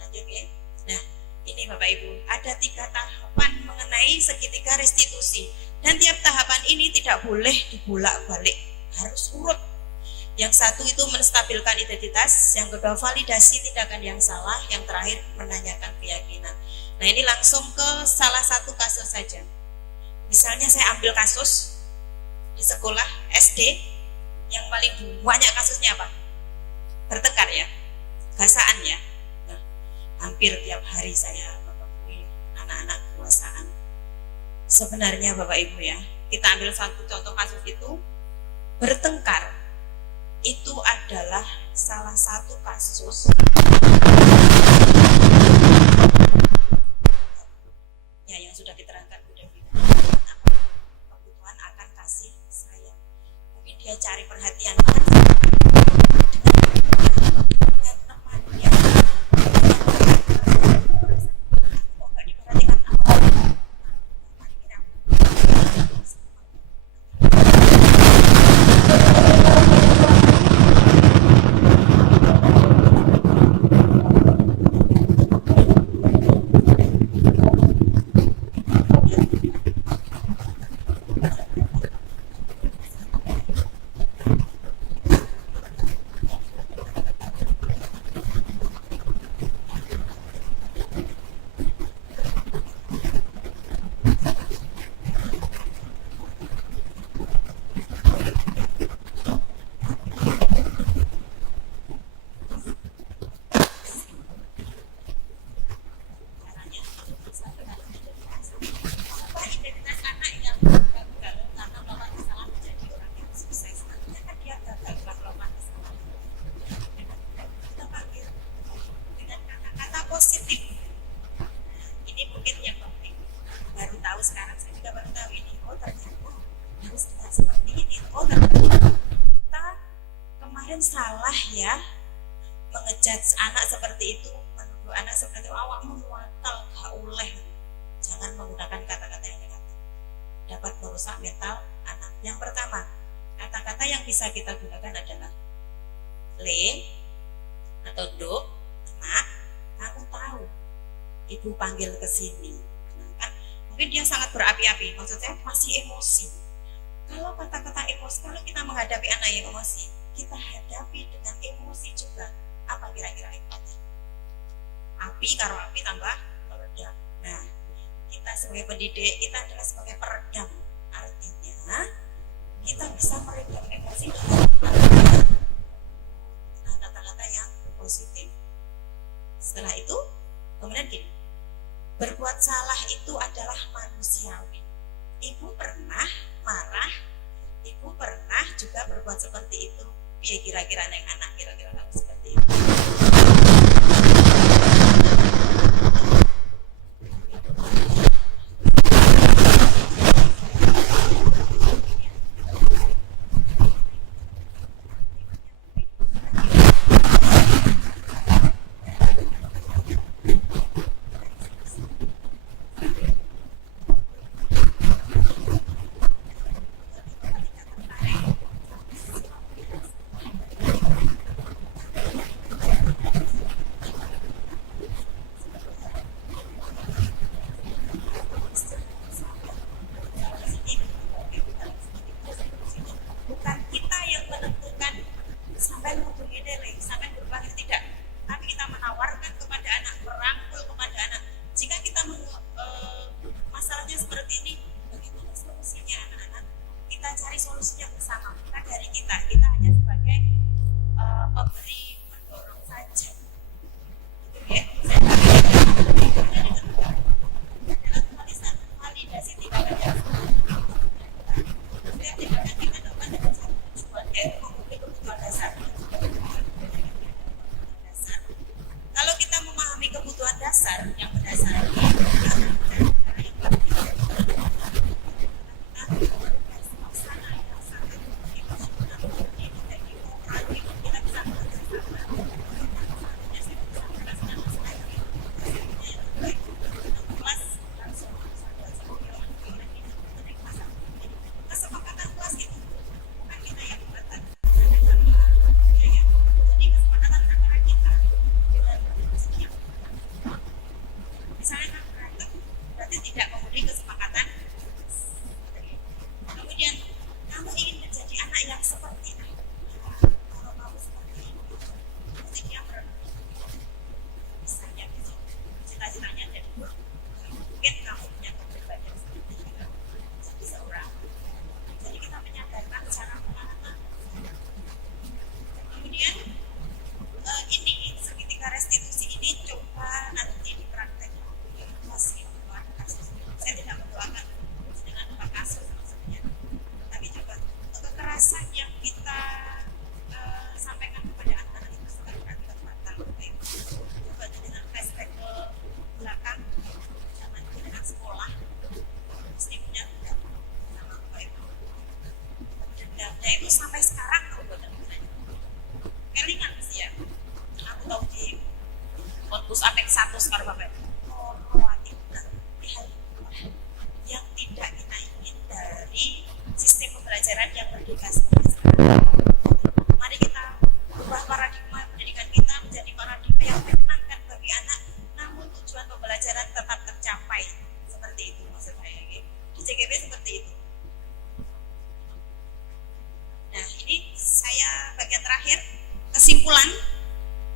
Lanjut ya. Nah, ini Bapak Ibu, ada 3 tahapan mengenai segitiga restitusi. Dan tiap tahapan ini tidak boleh dibolak-balik, harus urut. Yang satu itu menstabilkan identitas, yang kedua validasi tindakan yang salah, yang terakhir menanyakan keyakinan. Nah ini langsung ke salah satu kasus saja. Misalnya saya ambil kasus di sekolah SD yang paling banyak kasusnya apa? Bertengkar ya, gasaan ya. Nah, hampir tiap hari saya menemui anak-anak dewasaan. Sebenarnya Bapak Ibu ya, kita ambil satu contoh kasus itu, bertengkar itu adalah salah satu kasus ya yang sudah diterangkan udah kebutuhan akan kasih sayang. Mungkin dia cari perhatian dengan temannya. Kok gak diperhatikan apa? menjudge anak seperti itu, menuduh anak seperti itu, awakmu nuwakal gak oleh. Jangan menggunakan kata-kata yang negatif, dapat merusak mental anak. Yang pertama, kata-kata yang bisa kita gunakan adalah le atau dok, nak, kamu tahu ibu panggil ke sini. Nah, kan mungkin dia sangat berapi-api, maksudnya masih emosi. Kalau kata-kata emosi, kalau kita menghadapi anak yang emosi, kita hadapi dengan emosi juga. Apa kira-kira ibaratnya? Api karo api tambah meredam. Nah, kita sebagai pendidik, kita adalah sebagai peredam. Artinya kita bisa meredam emosi dengan kata-kata yang positif. Setelah itu, kemudian gini, berbuat salah itu adalah manusiawi. Ibu pernah marah, ibu pernah juga berbuat seperti itu. Ya kira-kira neng anak, kira-kira kamu seperti itu.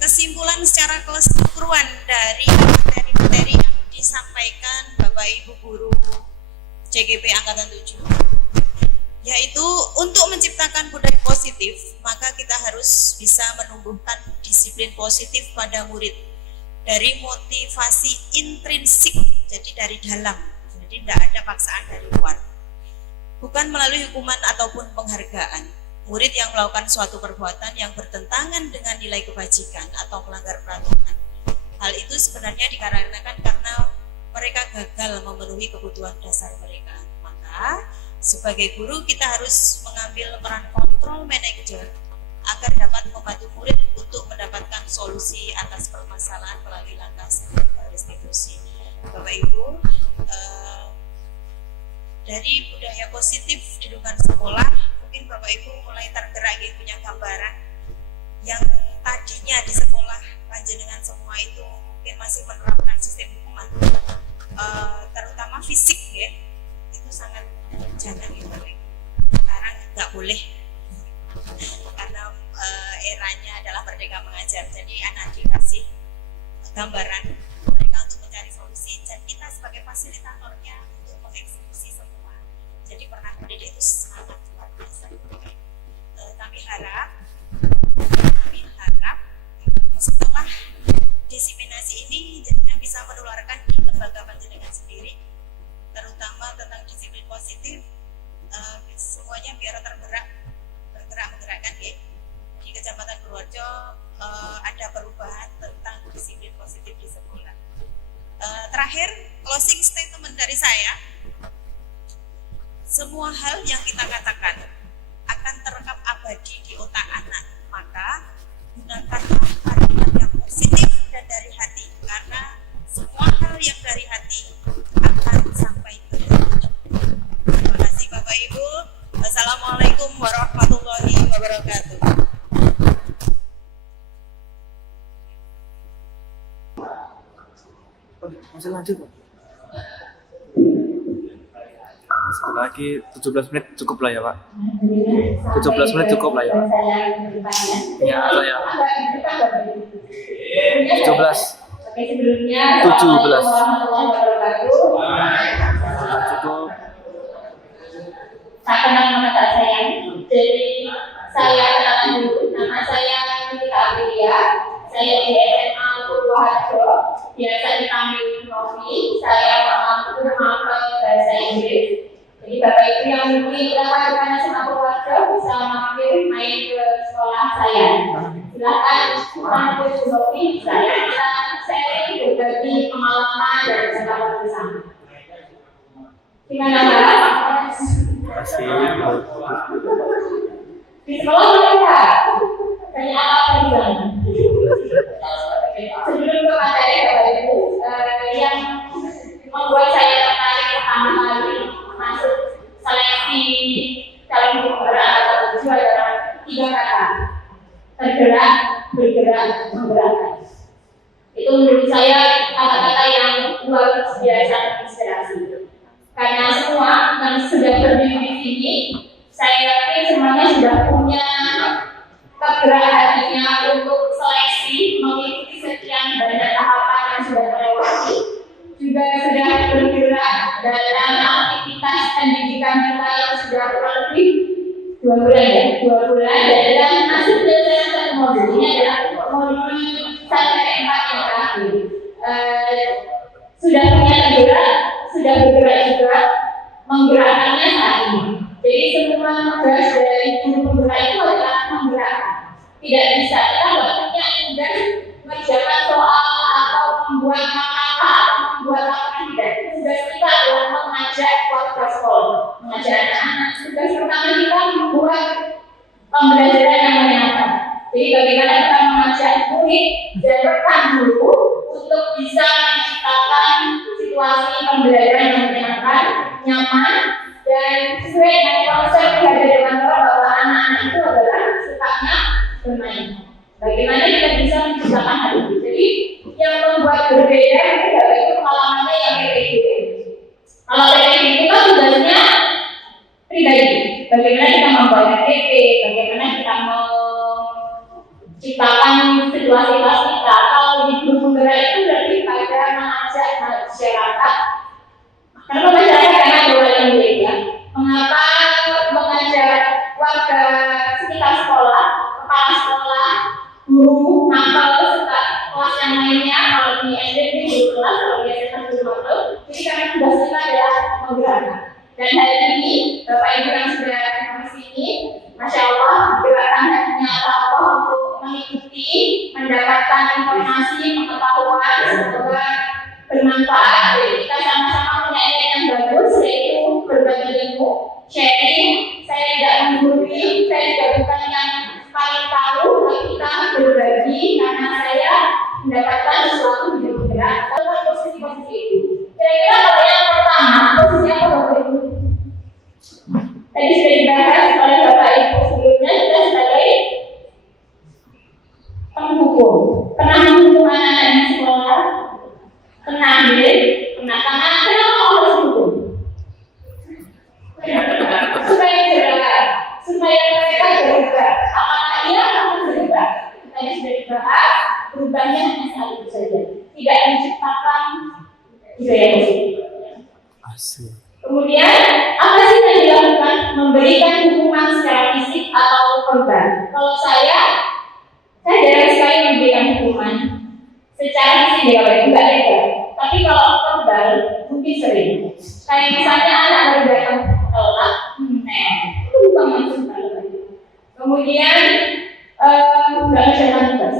Kesimpulan secara keseluruhan dari materi-materi yang disampaikan Bapak Ibu Guru CGP Angkatan 7, yaitu untuk menciptakan budaya positif, maka kita harus bisa menumbuhkan disiplin positif pada murid dari motivasi intrinsik, jadi dari dalam, jadi tidak ada paksaan dari luar, bukan melalui hukuman ataupun penghargaan. Murid yang melakukan suatu perbuatan yang bertentangan dengan nilai kebajikan atau melanggar peraturan, hal itu sebenarnya dikarenakan karena mereka gagal memenuhi kebutuhan dasar mereka. Maka sebagai guru kita harus mengambil peran kontrol manajer agar dapat membantu murid untuk untuk mendapatkan solusi atas permasalahan melalui langkah restitusi. Bapak Ibu, dari budaya positif di lingkungan sekolah, mungkin Bapak Ibu mulai tergerak punya gambaran yang tadinya di sekolah panjenengan semua itu mungkin masih menerapkan sistem hukuman, terutama fisik ya, itu sangat jangan gitu. Sekarang nggak boleh karena eranya adalah merdeka mengajar, jadi anak dikasih gambaran mereka untuk mencari solusi dan kita sebagai fasilitatornya untuk mengeksekusi semua. Jadi pernah mendidik itu sangat luar biasa. Kami harap setelah diseminasi ini jangan bisa menularkan di lembaga panjenengan sendiri, terutama tentang disiplin positif. Semuanya biar menggerakkan ya. Di Kecamatan Purworejo ada perubahan tentang disiplin positif di sekolah. Terakhir, closing statement dari saya, semua hal yang kita katakan akan terekam abadi di otak anak, maka gunakanlah kalimat yang positif dan dari hati, karena semua hal yang dari hati akan sampai ke tujuan. Terima kasih Bapak Ibu. Wassalamualaikum warahmatullahi wabarakatuh. Masih lanjut Pak? Masih lagi 17 menit cukup lah ya Pak. 17 menit cukup lah ya Pak. Ya saya 17 cukup. Tak kenal maka tak sayang. Jadi saya kenalan dulu. Nama saya Nika Aprilia. Saya di SMA Purworejo. Biasa dipanggil Novi. Saya mengampu mapel bahasa Inggris. Jadi Bapak Ibu yang memiliki lewat depan SMA Purworejo bisa mampir main ke sekolah saya. Silakan mengampu Novi. Saya kita sharing berbagi pengalaman dan pengalaman bersama. Gimana Mbak? Masih di sekolah mereka banyak apa di sana? Sebelum ke materi Bapak Ibu, yang membuat saya tertarik pertama kali masuk seleksi calon gubernur atau tujuh adalah 3 kata: tergerak, bergerak, menggerakkan. Itu menurut saya kata-kata yang luar biasa inspirasi. Karena semua yang sudah berdiri di sini, saya yakin semuanya sudah punya kegerak hatinya untuk seleksi, mengikuti sekian banyak tahapan yang sudah terlewati, juga sudah bergerak dalam aktivitas pendidikan kita yang sudah kurang lebih 2 bulan ya, 2 bulan, dan masih menyelesaikan satu modul. Ini adalah modul sampai 4 yang terakhir. Sudah punya tergerak, sudah bergerak juga, menggerakkannya saat ini. Jadi semua tugas dari guru penggerak itu adalah menggerakkan. Tidak bisa kita nggak punya tugas mengerjakan soal atau membuat makalah atau membuat apa, tidak. Tugas kita adalah mengajak warga sekolah, mengajak anak-anak. Tugas pertama kita membuat pembelajaran yang menyenangkan. Jadi bagaimana kita mengajak murid dan rekan guru untuk bisa menciptakan situasi pembelajaran yang menyenangkan, nyaman, dan sesuai dengan konsep yang ada di kantor bahwa anak-anak itu adalah sukanya bermain. Bagaimana kita bisa menciptakan hal itu? Jadi yang membuat berbeda itu pengalamannya yang PPDB. Kalau PPDB itu kan tugasnya pribadi. Bagaimana kita membuat PPDB, bagaimana kita menciptakan situasi kita. Kalau di guru penggerak itu berarti pada mengajak masyarakat. Karena masyarakat karena dua yang berbeda. Mengapa mengajak warga sekitar sekolah, kepala sekolah, guru, mapel, serta kelas yang lainnya. Kalau di SD di guru kelas, kalau di SMA guru mapel. Jadi karena tugas kita adalah menggerakkan. Dan hari ini Bapak Ibu yang sudah di sini, Masya Allah, gerakan hatinya Allah untuk mengikuti, mendapatkan informasi, pengetahuan, semoga bermanfaat. Jadi kita sama-sama punya ide yang bagus, yaitu berbagi ilmu, sharing. Saya tidak menggurui, saya juga bukan yang paling tahu, tapi kita berbagi mendapatkan sesuatu di bergerak atau posisi-posisi itu. Kira-kira kalau yang pertama posisi apa Bapak Ibu? Tadi sudah dibahas oleh Bapak Ibu sebelumnya, kita sebagai penghukum. Pernah menghukum anak-anak di sekolah? Pernah, pernah. Kenapa harus hukum? Supaya bergerak, supaya mereka bergerak. Apakah ia akan bergerak? Tadi sudah dibahas, berubahnya hanya saat itu saja, tidak menciptakan budaya positif. Asik. Kemudian, apa sih yang dilakukan? Memberikan hukuman secara fisik atau korban. Kalau saya jarang sekali memberikan hukuman secara fisik ya, enggak ada. Tapi kalau korban, mungkin sering. Kayak misalnya anak baru datang sekolah, itu bukan maksud saya. Kemudian, nggak mengerjakan tugas.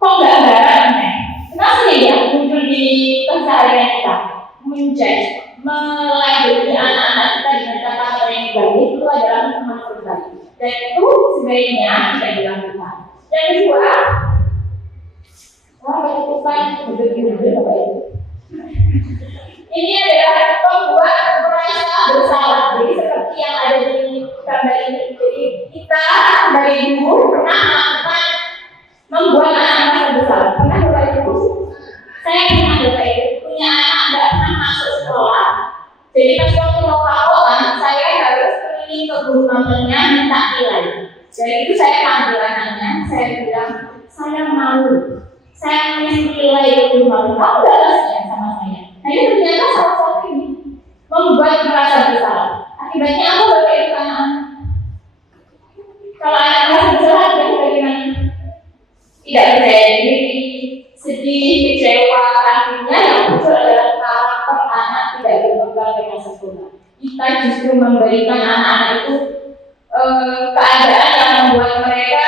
Kok nggak barang? Kenapa sih ya muncul di keseharian kita? Menjudge, melabeli anak-anak kita dengan kata-kata yang baik itu adalah hukuman korban. Dan itu sebaiknya tidak dilakukan. Yang kedua, ini adalah membuat merasa bersalah. Jadi seperti yang ada di gambar ini. Jadi kita sebagai guru pernah melakukan membuat anak merasa bersalah. Pernah Bapak Ibu? Saya pernah Bapak Ibu punya anak nggak pernah masuk sekolah. Jadi pas waktu mau laporan, saya harus keliling ke guru mamanya minta nilai. Dari itu saya panggil anaknya, saya bilang, saya malu. Saya nulis nilai ke guru mama, kamu nggak kasihan sama saya. Nah ini ternyata salah satu ini membuat merasa bersalah. Akibatnya apa Bapak Ibu anak-anak? Kalau anak merasa bersalah, bagaimana? Tidak percaya diri, sedih, kecewa, akhirnya yang muncul adalah karakter anak tidak berkembang dengan sempurna. Kita justru memberikan anak-anak itu keadaan yang membuat mereka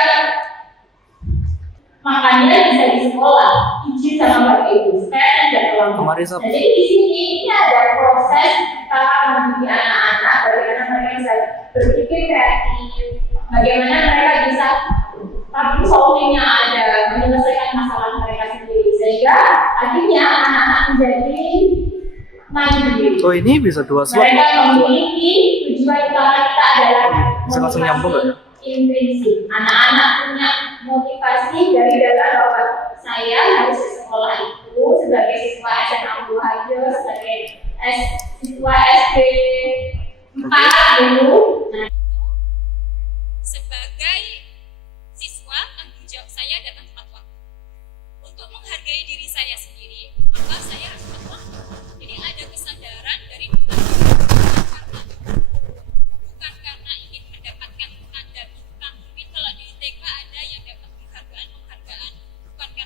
makannya bisa di sekolah, izin sama Bapak Ibu, supaya tidak terlambat. Jadi di sini ini ada proses kita mendidik anak-anak bagaimana mereka bisa berpikir kreatif, bagaimana mereka bisa tapi solvingnya ada, menyelesaikan masalah mereka sendiri sehingga akhirnya anak-anak menjadi mandiri. Oh ini bisa dua slot. Mereka memiliki tujuan utama kita adalah Bisa langsung nyambung nggak ya? intrinsik. Anak-anak punya motivasi dari dalam bahwa saya harus ke sekolah itu sebagai siswa SMA Abdul Hajar, sebagai siswa SD 4 dulu. Nah, sebagai siswa, tanggung jawab saya datang tepat waktu. Untuk menghargai diri saya sendiri, maka saya harus tepat waktu. Jadi ada kesadaran dari bukan karena ingin mendapatkan tanda bintang. Mungkin kalau di TK ada yang dapat penghargaan, bukan karena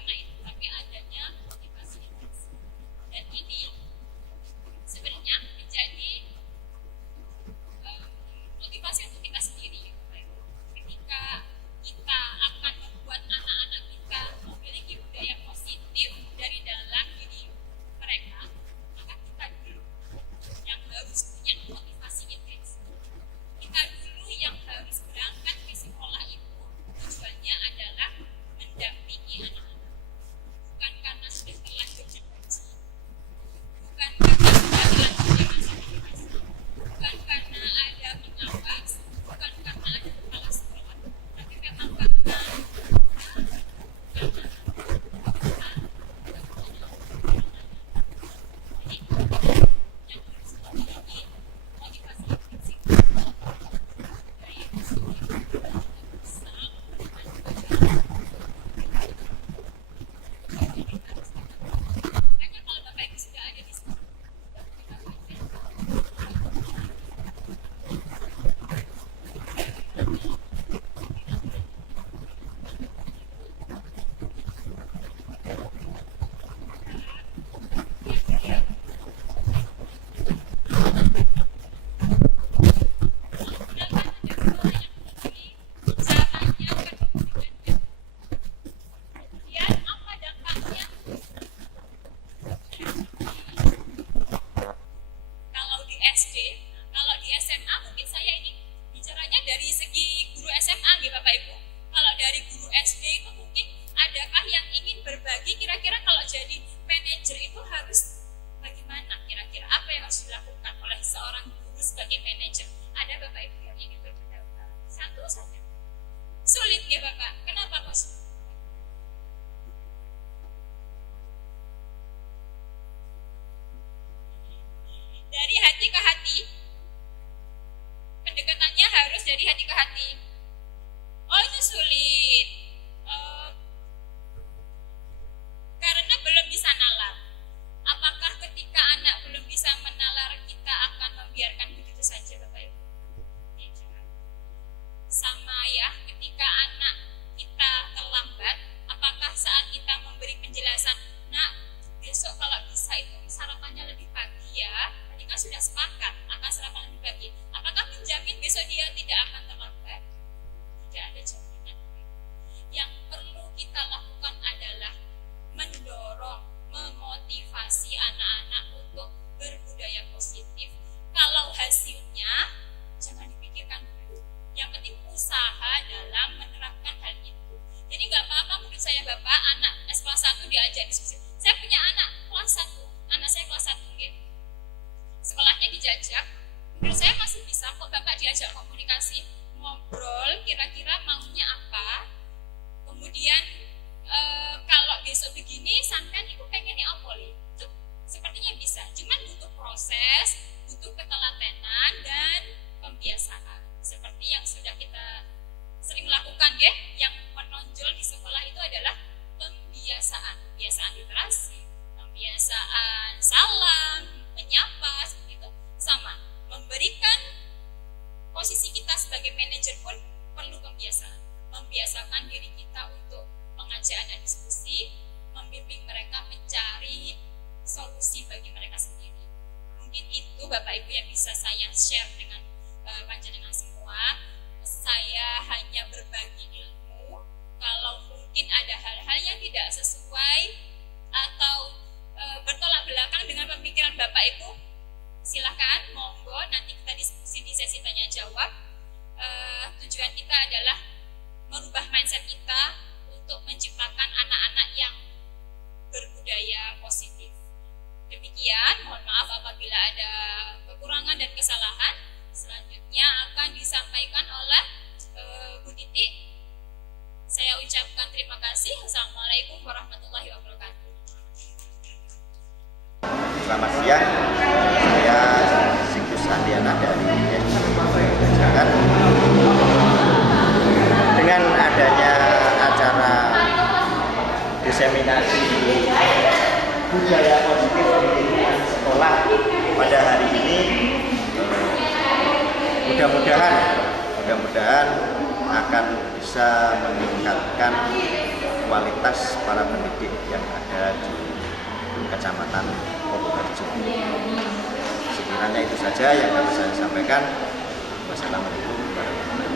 ke hati? Oh, itu sulit. Karena belum bisa nalar. Apakah ketika anak belum bisa menalar, kita akan membiarkan begitu saja, Bapak Ibu? Ya, jangan. Sama ya, ketika anak kita terlambat, apakah saat kita memberi penjelasan, nak, besok kalau bisa itu sarapannya lebih pagi ya, tadi kan sudah sepakat akan sarapan lebih pagi, apakah menjamin besok dia tidak akan terlambat? Tidak ada jaminan. Yang perlu kita lakukan adalah mendorong, memotivasi anak-anak untuk berbudaya positif. Kalau hasilnya jangan dipikirkan dulu. Yang penting usaha dalam menerapkan hal itu. Jadi nggak apa-apa menurut saya Bapak, anak S kelas 1 diajak diskusi. Saya punya anak kelas 1, anak saya kelas 1 gitu. Sekolahnya dijajak, menurut saya masih bisa kok Bapak diajak komunikasi, ngobrol kira-kira maunya apa. Kemudian kalau besok begini sampean ibu pengennya apa itu sepertinya bisa, cuman butuh proses, butuh ketelatenan dan pembiasaan seperti yang sudah kita sering lakukan ya. Yang menonjol di sekolah itu adalah pembiasaan literasi, pembiasaan salam, menyapa, seperti itu. Sama, memberikan posisi kita sebagai manajer pun perlu membiasakan diri kita untuk mengajak anak diskusi, membimbing mereka mencari solusi bagi mereka sendiri. Mungkin itu Bapak Ibu yang bisa saya share dengan panjenengan semua. Saya hanya berbagi ilmu. Kalau mungkin ada hal-hal yang tidak sesuai atau bertolak belakang dengan pemikiran Bapak Ibu, silahkan, monggo, nanti kita diskusi di sesi tanya jawab. Tujuan kita adalah merubah mindset kita untuk menciptakan anak-anak yang berbudaya positif. Demikian, mohon maaf apabila ada kekurangan dan kesalahan. Selanjutnya akan disampaikan oleh Bu Titi. Saya ucapkan terima kasih. Assalamualaikum warahmatullahi wabarakatuh. Selamat siang, saya Sikus Andiana dari Jangan. Dengan adanya acara diseminasi budaya positif di lingkungan sekolah pada hari ini, mudah-mudahan akan bisa meningkatkan kualitas para pendidik yang ada di Kecamatan Purworejo. Sekiranya itu saja yang dapat saya sampaikan. Wassalamualaikum warahmatullahi wabarakatuh.